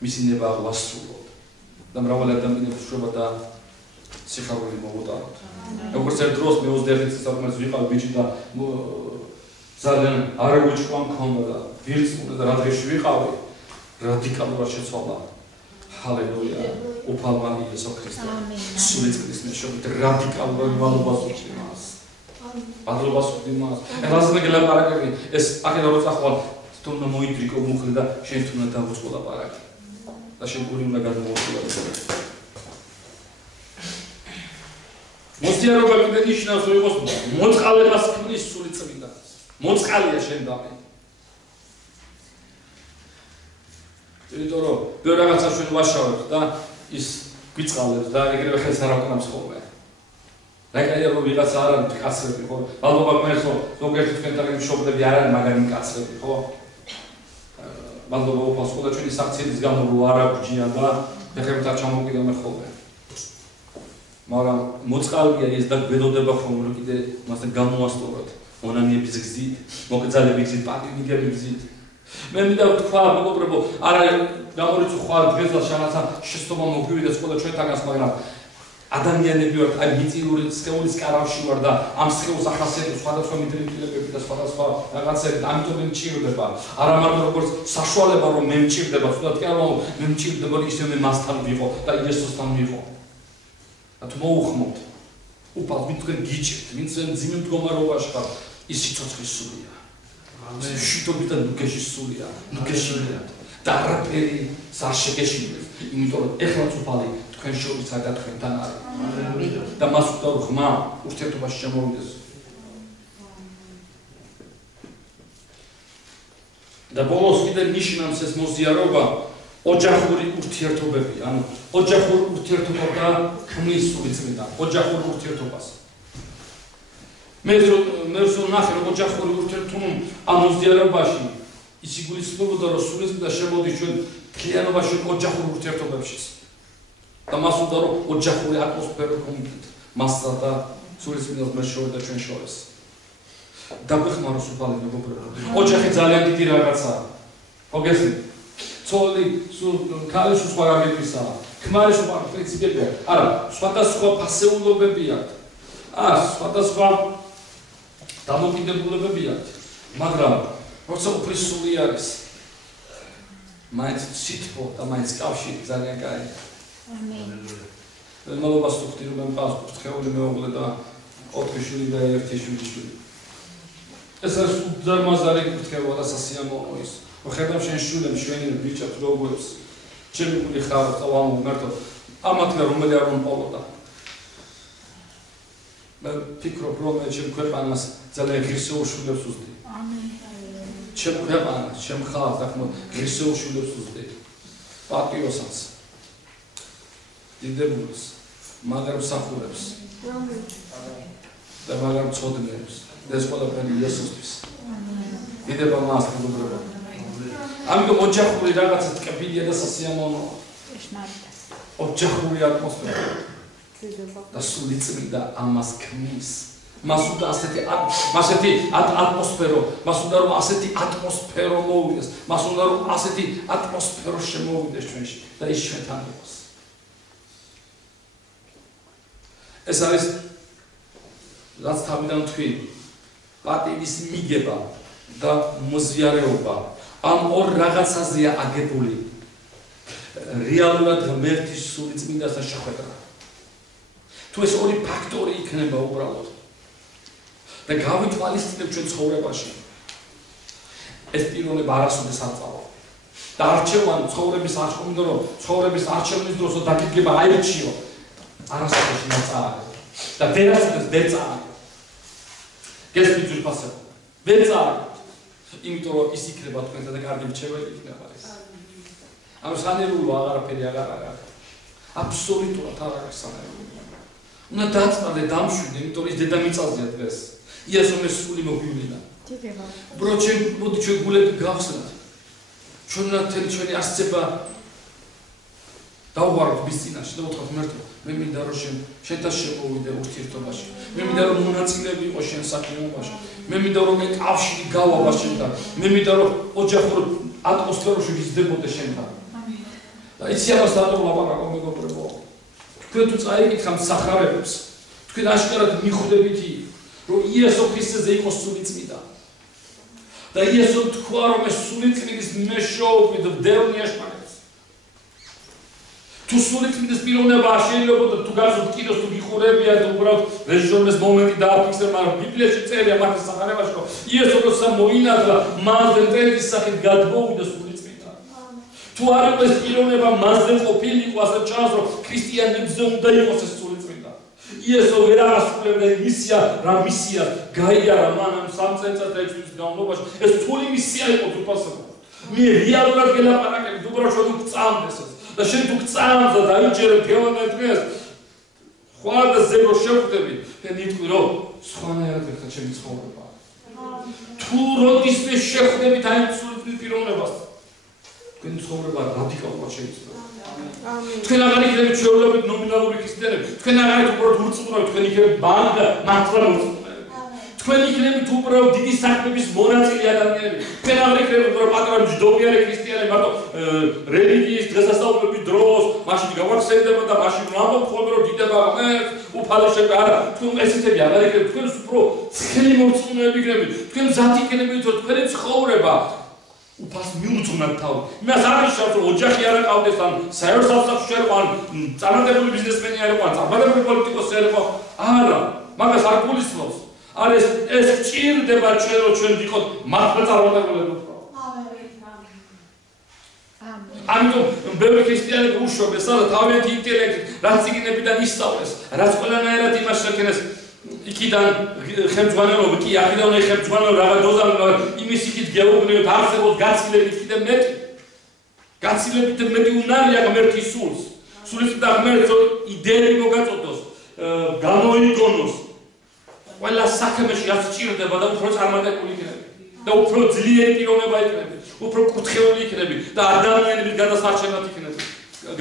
მისი ნება აღვასრულოთ. და მრავალი ადამიანის შვება და სიხარული მოვუტაროთ. როგორც ერთ დროს მე 21 წელს ვიყავ ბიჭი და ძალიან არაგვიჭყვა მქონდა და ვირწმუნე და რა დღეში ვიყავი რადიკალურად შეცვალა. ჰალელუია. უფალმა იესო ქრისტე. სული წლის მეშვიდ რადიკალურად მადლობას ვუხდი მას. მადლობას ვუხდი მას. ეხლა გელაპარაკები ეს აქედან როცა ხვალ თუნდა მოიდრიკო მუხლი და შენ თუნდა დავუწყო ლაპარაკი. და შენ გული უნდა გადმოვუწყო ეს. მოსიარობა კიდე ნიშნავს რომ იყოს მოწყალებას ქმნის სული წმინდა. მოწყალია შენ და მე. იმიტომ რომ ბევრ რაღაცას ჩვენ ვაშავებთ და ის გვიწყალებს და ეგრევე ხელს არ აკნავს ხოლმე. Რაკაია რომ ვიღაცა არ არის კაცები ხო? ალბათ მერცო ზოგიერთი თქვენთან მშობლები არ არის მაგარი კაცები ხო? ალბათ უპასუხო და ჩვენი საქციელის გამო რო არ აგვჯიან და ეხებთან ჩამოვკიდა მე ხოლმე. მაგრამ მოწყალია ეს და გვედოდება ხოლმე რომ კიდე მასთან გამოასწოროთ მონანიების გზით, მოკრძალების გზით, პატივიგების გზით. მე მინდა ვთქვა მეგობრებო, არა გამორიცხო ხარ დღესაც შანაცა შეცდომა მოგვივიდეს ყველა ჩვენთანაც, მაგრამ ადამიანები ვართ, აი მიწილური სხეულის კარავში ვარ და ამ სხეულს ახასიათებს სხვადასხვა მიდრეკილებები და სხვადასხვა რაღაცები, ამიტომ მე მჭირდება. არა მარტო როგორც საშუალება რომ მე მჭირდება, თუნდაც კი არა მე მჭირდება რომ ისე მე მასთან ვიყო და იესოსთან ვიყო. და თუ მოუხმოთ, უფალს ვინც თქვენ გიჭირთ, ვინც ძიმე მდგომარეობაში ხართ, ის სიცოცხლის სულია. ამენ. შიტობით და ნუგეში სულია, ნუგეშია. და არაფერი არ შეგეშინდეს, იმიტომ რომ ეხლაც უფალი თქვენ შორისა და თქვენთან არის. და მას უთქვამთ ღმა ურთიერთობაში შემოვიდეს. და ბოლოს კიდე ნიშნავს ეს მოზიარობა ოჯახური ურთიერთობები, ანუ ოჯახურ ურთიერთობა და ქმნის სული წმინდა, ოჯახურ ურთიერთობას. მე ნახე რომ ოჯახური ურთიერთობა ამ მოზიარობაში ის იგულისხმებოდა რომ სული წმინდა შემოდის ჩვენ მთლიანობაში ოჯახურ ურთიერთობებშიც. და მას უნდა რომ ოჯახური ატმოსფერო გქონდეთ მასსა და სული წმინდას մեր შორის და ჩვენ შორის. დაგვეხმაროს უფალი მეგობრებო. ოჯახი ძალიან დიდი რაღაცაა. მოგესმით? ცოლი, ქალი სხვა რამებისაა. ქმარი სხვა პრინციპებია. არა, სხვადასხვა ფასეულობები აქვს. სხვადასხვა დამოკიდებულებები აქვს. მაგრამ როცა უფლის სული არის, მაინც სიტყვა და მაინც კავშირი ძალიან კაია. ამენ. მადლობას ვუხდი რომ მყავს ფრთხეული მეუღლე და 4 შვილი და 1 შვილი. ეს არის უძარმაზარი ფრთხევა და სასიამოვნო ის. ხედავ შენ შვილებს, შენი ბიჭებს, როგორიც ჩემი გული ხარ, თავამ უმერთო. ამათგან რომელი არ მომყოლოდა. მე ფიქრობ რომ მე ჩემ ქვეყანას ძალიან ღირსეულ შვილებს ვუზდი. ამენ. ჩემ ქვეყანას, ჩემ ხალხს ახლა ღირსეულ შვილებს ვუზდი. პატიოსაც. დიდებულს, მაგრამ მსახურებს. და მაგრამ წოდნებს. ეს ყველაფერი იესოსთვის. დიდება მას მეგობრებო. ამიტომ ოჯახური რაღაცა ტკბილია და სასიამოვნოა. ოჯახური ატმოსფერო. და სული წმინდა ამას ქმნის. მას უნდა ასეთი ატმოსფერო, მას უნდა რომ ასეთი ატმოსფერო მოვიდეს, მას უნდა რომ ასეთი ატმოსფერო შემოვიდეს ჩვენში და ის ჩვენთან იყოს. ეს არის რაც თავიდან თქვი, პატივის მიგება და მოზიარეობა ამ ორ რაღაცაზეა აგებული. რეალურად ღმერთის სული წმინდასთან შეხვედრა. თუ ეს ორი ფაქტორი იქნება უბრალოდ და გავითვალისწინებ ჩვენ ცხოვრებაში, ეს პიროვნება არასოდეს არ წავა. და არჩევანი ცხოვრების არჩევანი რომ ცხოვრების არჩევნის დროს დაგიგება აირჩიო, არასოდეს ნაწაა. და ვერასოდეს დეწაა. გესმით ძვირფასო. ვეწაა. იმიტომ რომ ის იქნება თქვენთან და კარგი მრჩეველი იქნება ეს. ამ სანერულო აღარაფერი აღარ არის. აბსოლუტურად არ არის სანერული. უნდა დაწყალე დამშვიდე, იმიტომ რომ ის დედამიწაზეა დღეს. იესოს სული მოგვივლინა. უბრალოდ მოდი ჩვენ გულები გავხსნათ. ჩვენი არსება დავუვაროთ მის წინაშე და ვუთხრათ მერტო, მე მინდა რომ შენთან შემოვიდე ურთიერთობაში. მე მინდა რომ მონაწილე ვიყო შენ საქმიანობაში. მე მინდა რომ მე კავშირი გავაბა შენთან. მე მინდა რომ ოჯახურ ატმოსფეროში ვიზრდებოდე შენთან. და იცი ამას რატომ ლაპარაკო მეგობრებო? თქვენ თუ წაიკითხავთ სახარებებს, თქვენ აშკარად მიხვდებითი რომ იესო ქრისტეზე იყო სული წმინდა. და იესო თქვა რომ ეს სული წმინდის მეშოვით დევნია შპანებს. თუ სული წმინდის პიროვნება შეიძლება თუ გასულ კიდოს თუ გიხურებია თუ უბრალოდ რეჟიმის მომენტი დააფიქსე, მაგრამ ბიბლიაში წერია მათეს სახარებაში რომ იესო როცა მოინათლა მასზე მტერის სახით გადმოვიდა სული წმინდა. თუ არ იყო ეს პიროვნება მასზე ყოფილიყო, ასე ჩანს რომ ქრისტიანებზე უნდა იყოს ეს სული წმინდა. იესო ვერ ასრულებდა მისია, რა მისია გაიარა მანამ 3 წელიწად და 6 თვის განმავლობაში. ეს თული მისია იყო თუპასო. მე რეალურად გელაპარაკებ, უბრალოდ რომ წამდეს ეს. და შენ თუ წამსა დაიჭერე ფევანა დღეს ხვალ და ზეგო შევხვდები და ნიტყვი რომ სხვანაირად ერთხელ ჩემი ცხოვრება თუ როდისმე შეხვდებით აი სულ პიროვნებას თქვენი ცხოვრება რადიკალურად შეიცვალა თქვენ აღარ იქნებით ჩვეულებრივი ნომინალური ქრისტიანები თქვენ აღარ იქნებით ურწმუნოები თქვენ იქნებით ბანდა მართლა ურწმუნოები თქვენ იქნებით უბრალოდ დიდი საქმების მონაწილე ადამიანები თქვენ აღარ იქნებით უბრალოდ პატარა მჯდომიარე ქრისტიანები მარტო რელიგიის დღესასწაულების დროს მაშინ გავახსენდება და მაშინ ვამბობ ხოლმე რომ დიდება ღმერთს უფალიშები არა თქვენ ესეთები აღარ იქნებით თქვენ უბრალოდ ცხელი მორწმუნეები იქნებით თქვენ მზად იქნებით რომ თქვენი ცხოვრება უფას მიუძღვნათ თავი. იმას არ ნიშნავს რომ ოჯახი არ აყავდეს ან საერთო სამსახურში არ იყო ან წარმატებული ბიზნესმენი არ იყო ან წარმატებული პოლიტიკოსი არ იყო. არა, მაგას არ გულისხმობს. არ ეს ჭირდება ჩვენ რომ ჩვენ ვიყოთ მართლა წარმატებულები. ამიტომ ბევრი ქრისტიანები უშვებენ სადა თავიანთი ინტელექტით, რაც ციგნებიდან ისწავლეს, რაც ყველანაირად იმას შექმნეს იქიდან ხელმძღვანელობა კი აქედან ხელმძღვანელობა რაღაც დოზა იმის იქით გეუბნებათ არსებობს გაცილებით კიდე მეტი გაცილებით მეტი უნარია ღმერთის სულს სულის და ღმერთს იდეები მოგაწოდოს გამოიგონოს ყველა საქმეში რაც ჭირდება და უფრო წარმატებული იქნები და უფრო ძლიერი პიროვნება იქნები უფრო კუთხეული იქნები და ადამიანების გადასარჩენად იქნები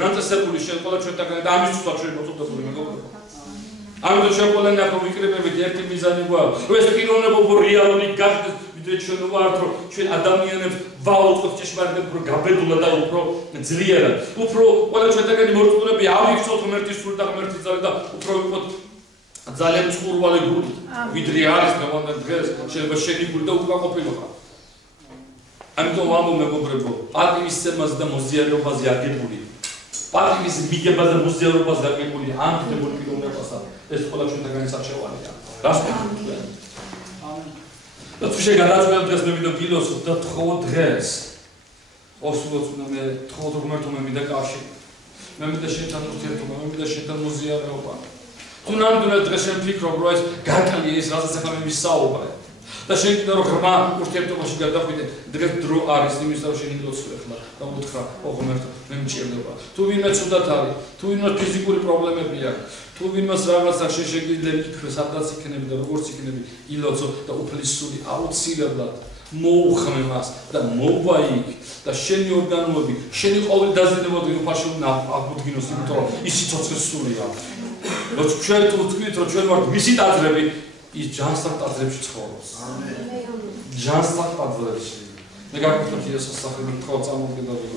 განწესებული შენ ყველა ჩვენთაგან და ამის თვითონ ჩვენ მოწოდებული მეგობრებო ამიტომ შეყოლენ ახლა ვიკრიბებით ერთი მიზანი გვაქვს რომ ეს პიროვნება უფრო რეალური გახდეს ვიდრე ჩვენ ვართ რომ ჩვენ ადამიანებს ვაუწყოთ ჭეშმარიტად უფრო გაბედულად და უფრო ძლიერად უფრო ყველა ჩვენთაგანი მორწმუნეები ავიქცოთ ღმერთის სული და ღმერთის ძალით და უფრო ვიყოთ ძალიან მწყურვალი გული ვიდრე არის მოგონდა დღეს შეიძლება შენი გული და უკმაყოფილება ამიტომ ვამბობ მეგობრებო პატივისცემაზე და მოზიარობაზე აგებული პატივის მიგებაზე და მოზიარობაზე აგებული ამ დიდებული პიროვნებასა ეს ყველა ჩვენთაგანი სარჩევანია. რას ვთქვი? და თუ შეგადაწყვეტ დღეს მე მინდა გილოსო და თხოვ დღეს. ოსულოც უნდა მე თხოვ ღმერთო მე მინდა კავშირი. მე მინდა შენთან ურთიერთობა, მე მინდა შენთან მოზიარობა. თუ ნამდვილად დღეს შენ ფიქრობ რომ ეს გაკლიე ეს რასაც ახლა მე ვისაუბრე. და შენ კიდე რომ ღრმა ურთიერთობაში გადავიდე დღეს დრო არის იმის რომ შენ ილოცო ახლა და უთხრა ო ღმერთო მე მჭირდება თუ ვინმე ცუდად არის თუ ვინმე ფიზიკური პრობლემები აქვს თუ ვინმეს რაღაცა შეშეგიძლია იფიქრე სადაც იქნები და როგორც იქნები ილოცო და უფლის სული აუცილებლად მოუხმე მას და მოვაიქ და შენი ორგანოები შენი ყოველი დაზიანებები უფალში უნდა აღუდგინოს იმიტომ რომ ის სიცოცხლის სულია რომ ჩვენ თუ ვთქვით რომ ჩვენ ვართ მისი ტაძრები ის ჯანსაღ ტაძრებში ცხოვრობს. ამენ. ჯანსაღ ტაძრებში. მე გაგვიყვეთ იესოს სახელით თქო წამოვიდა და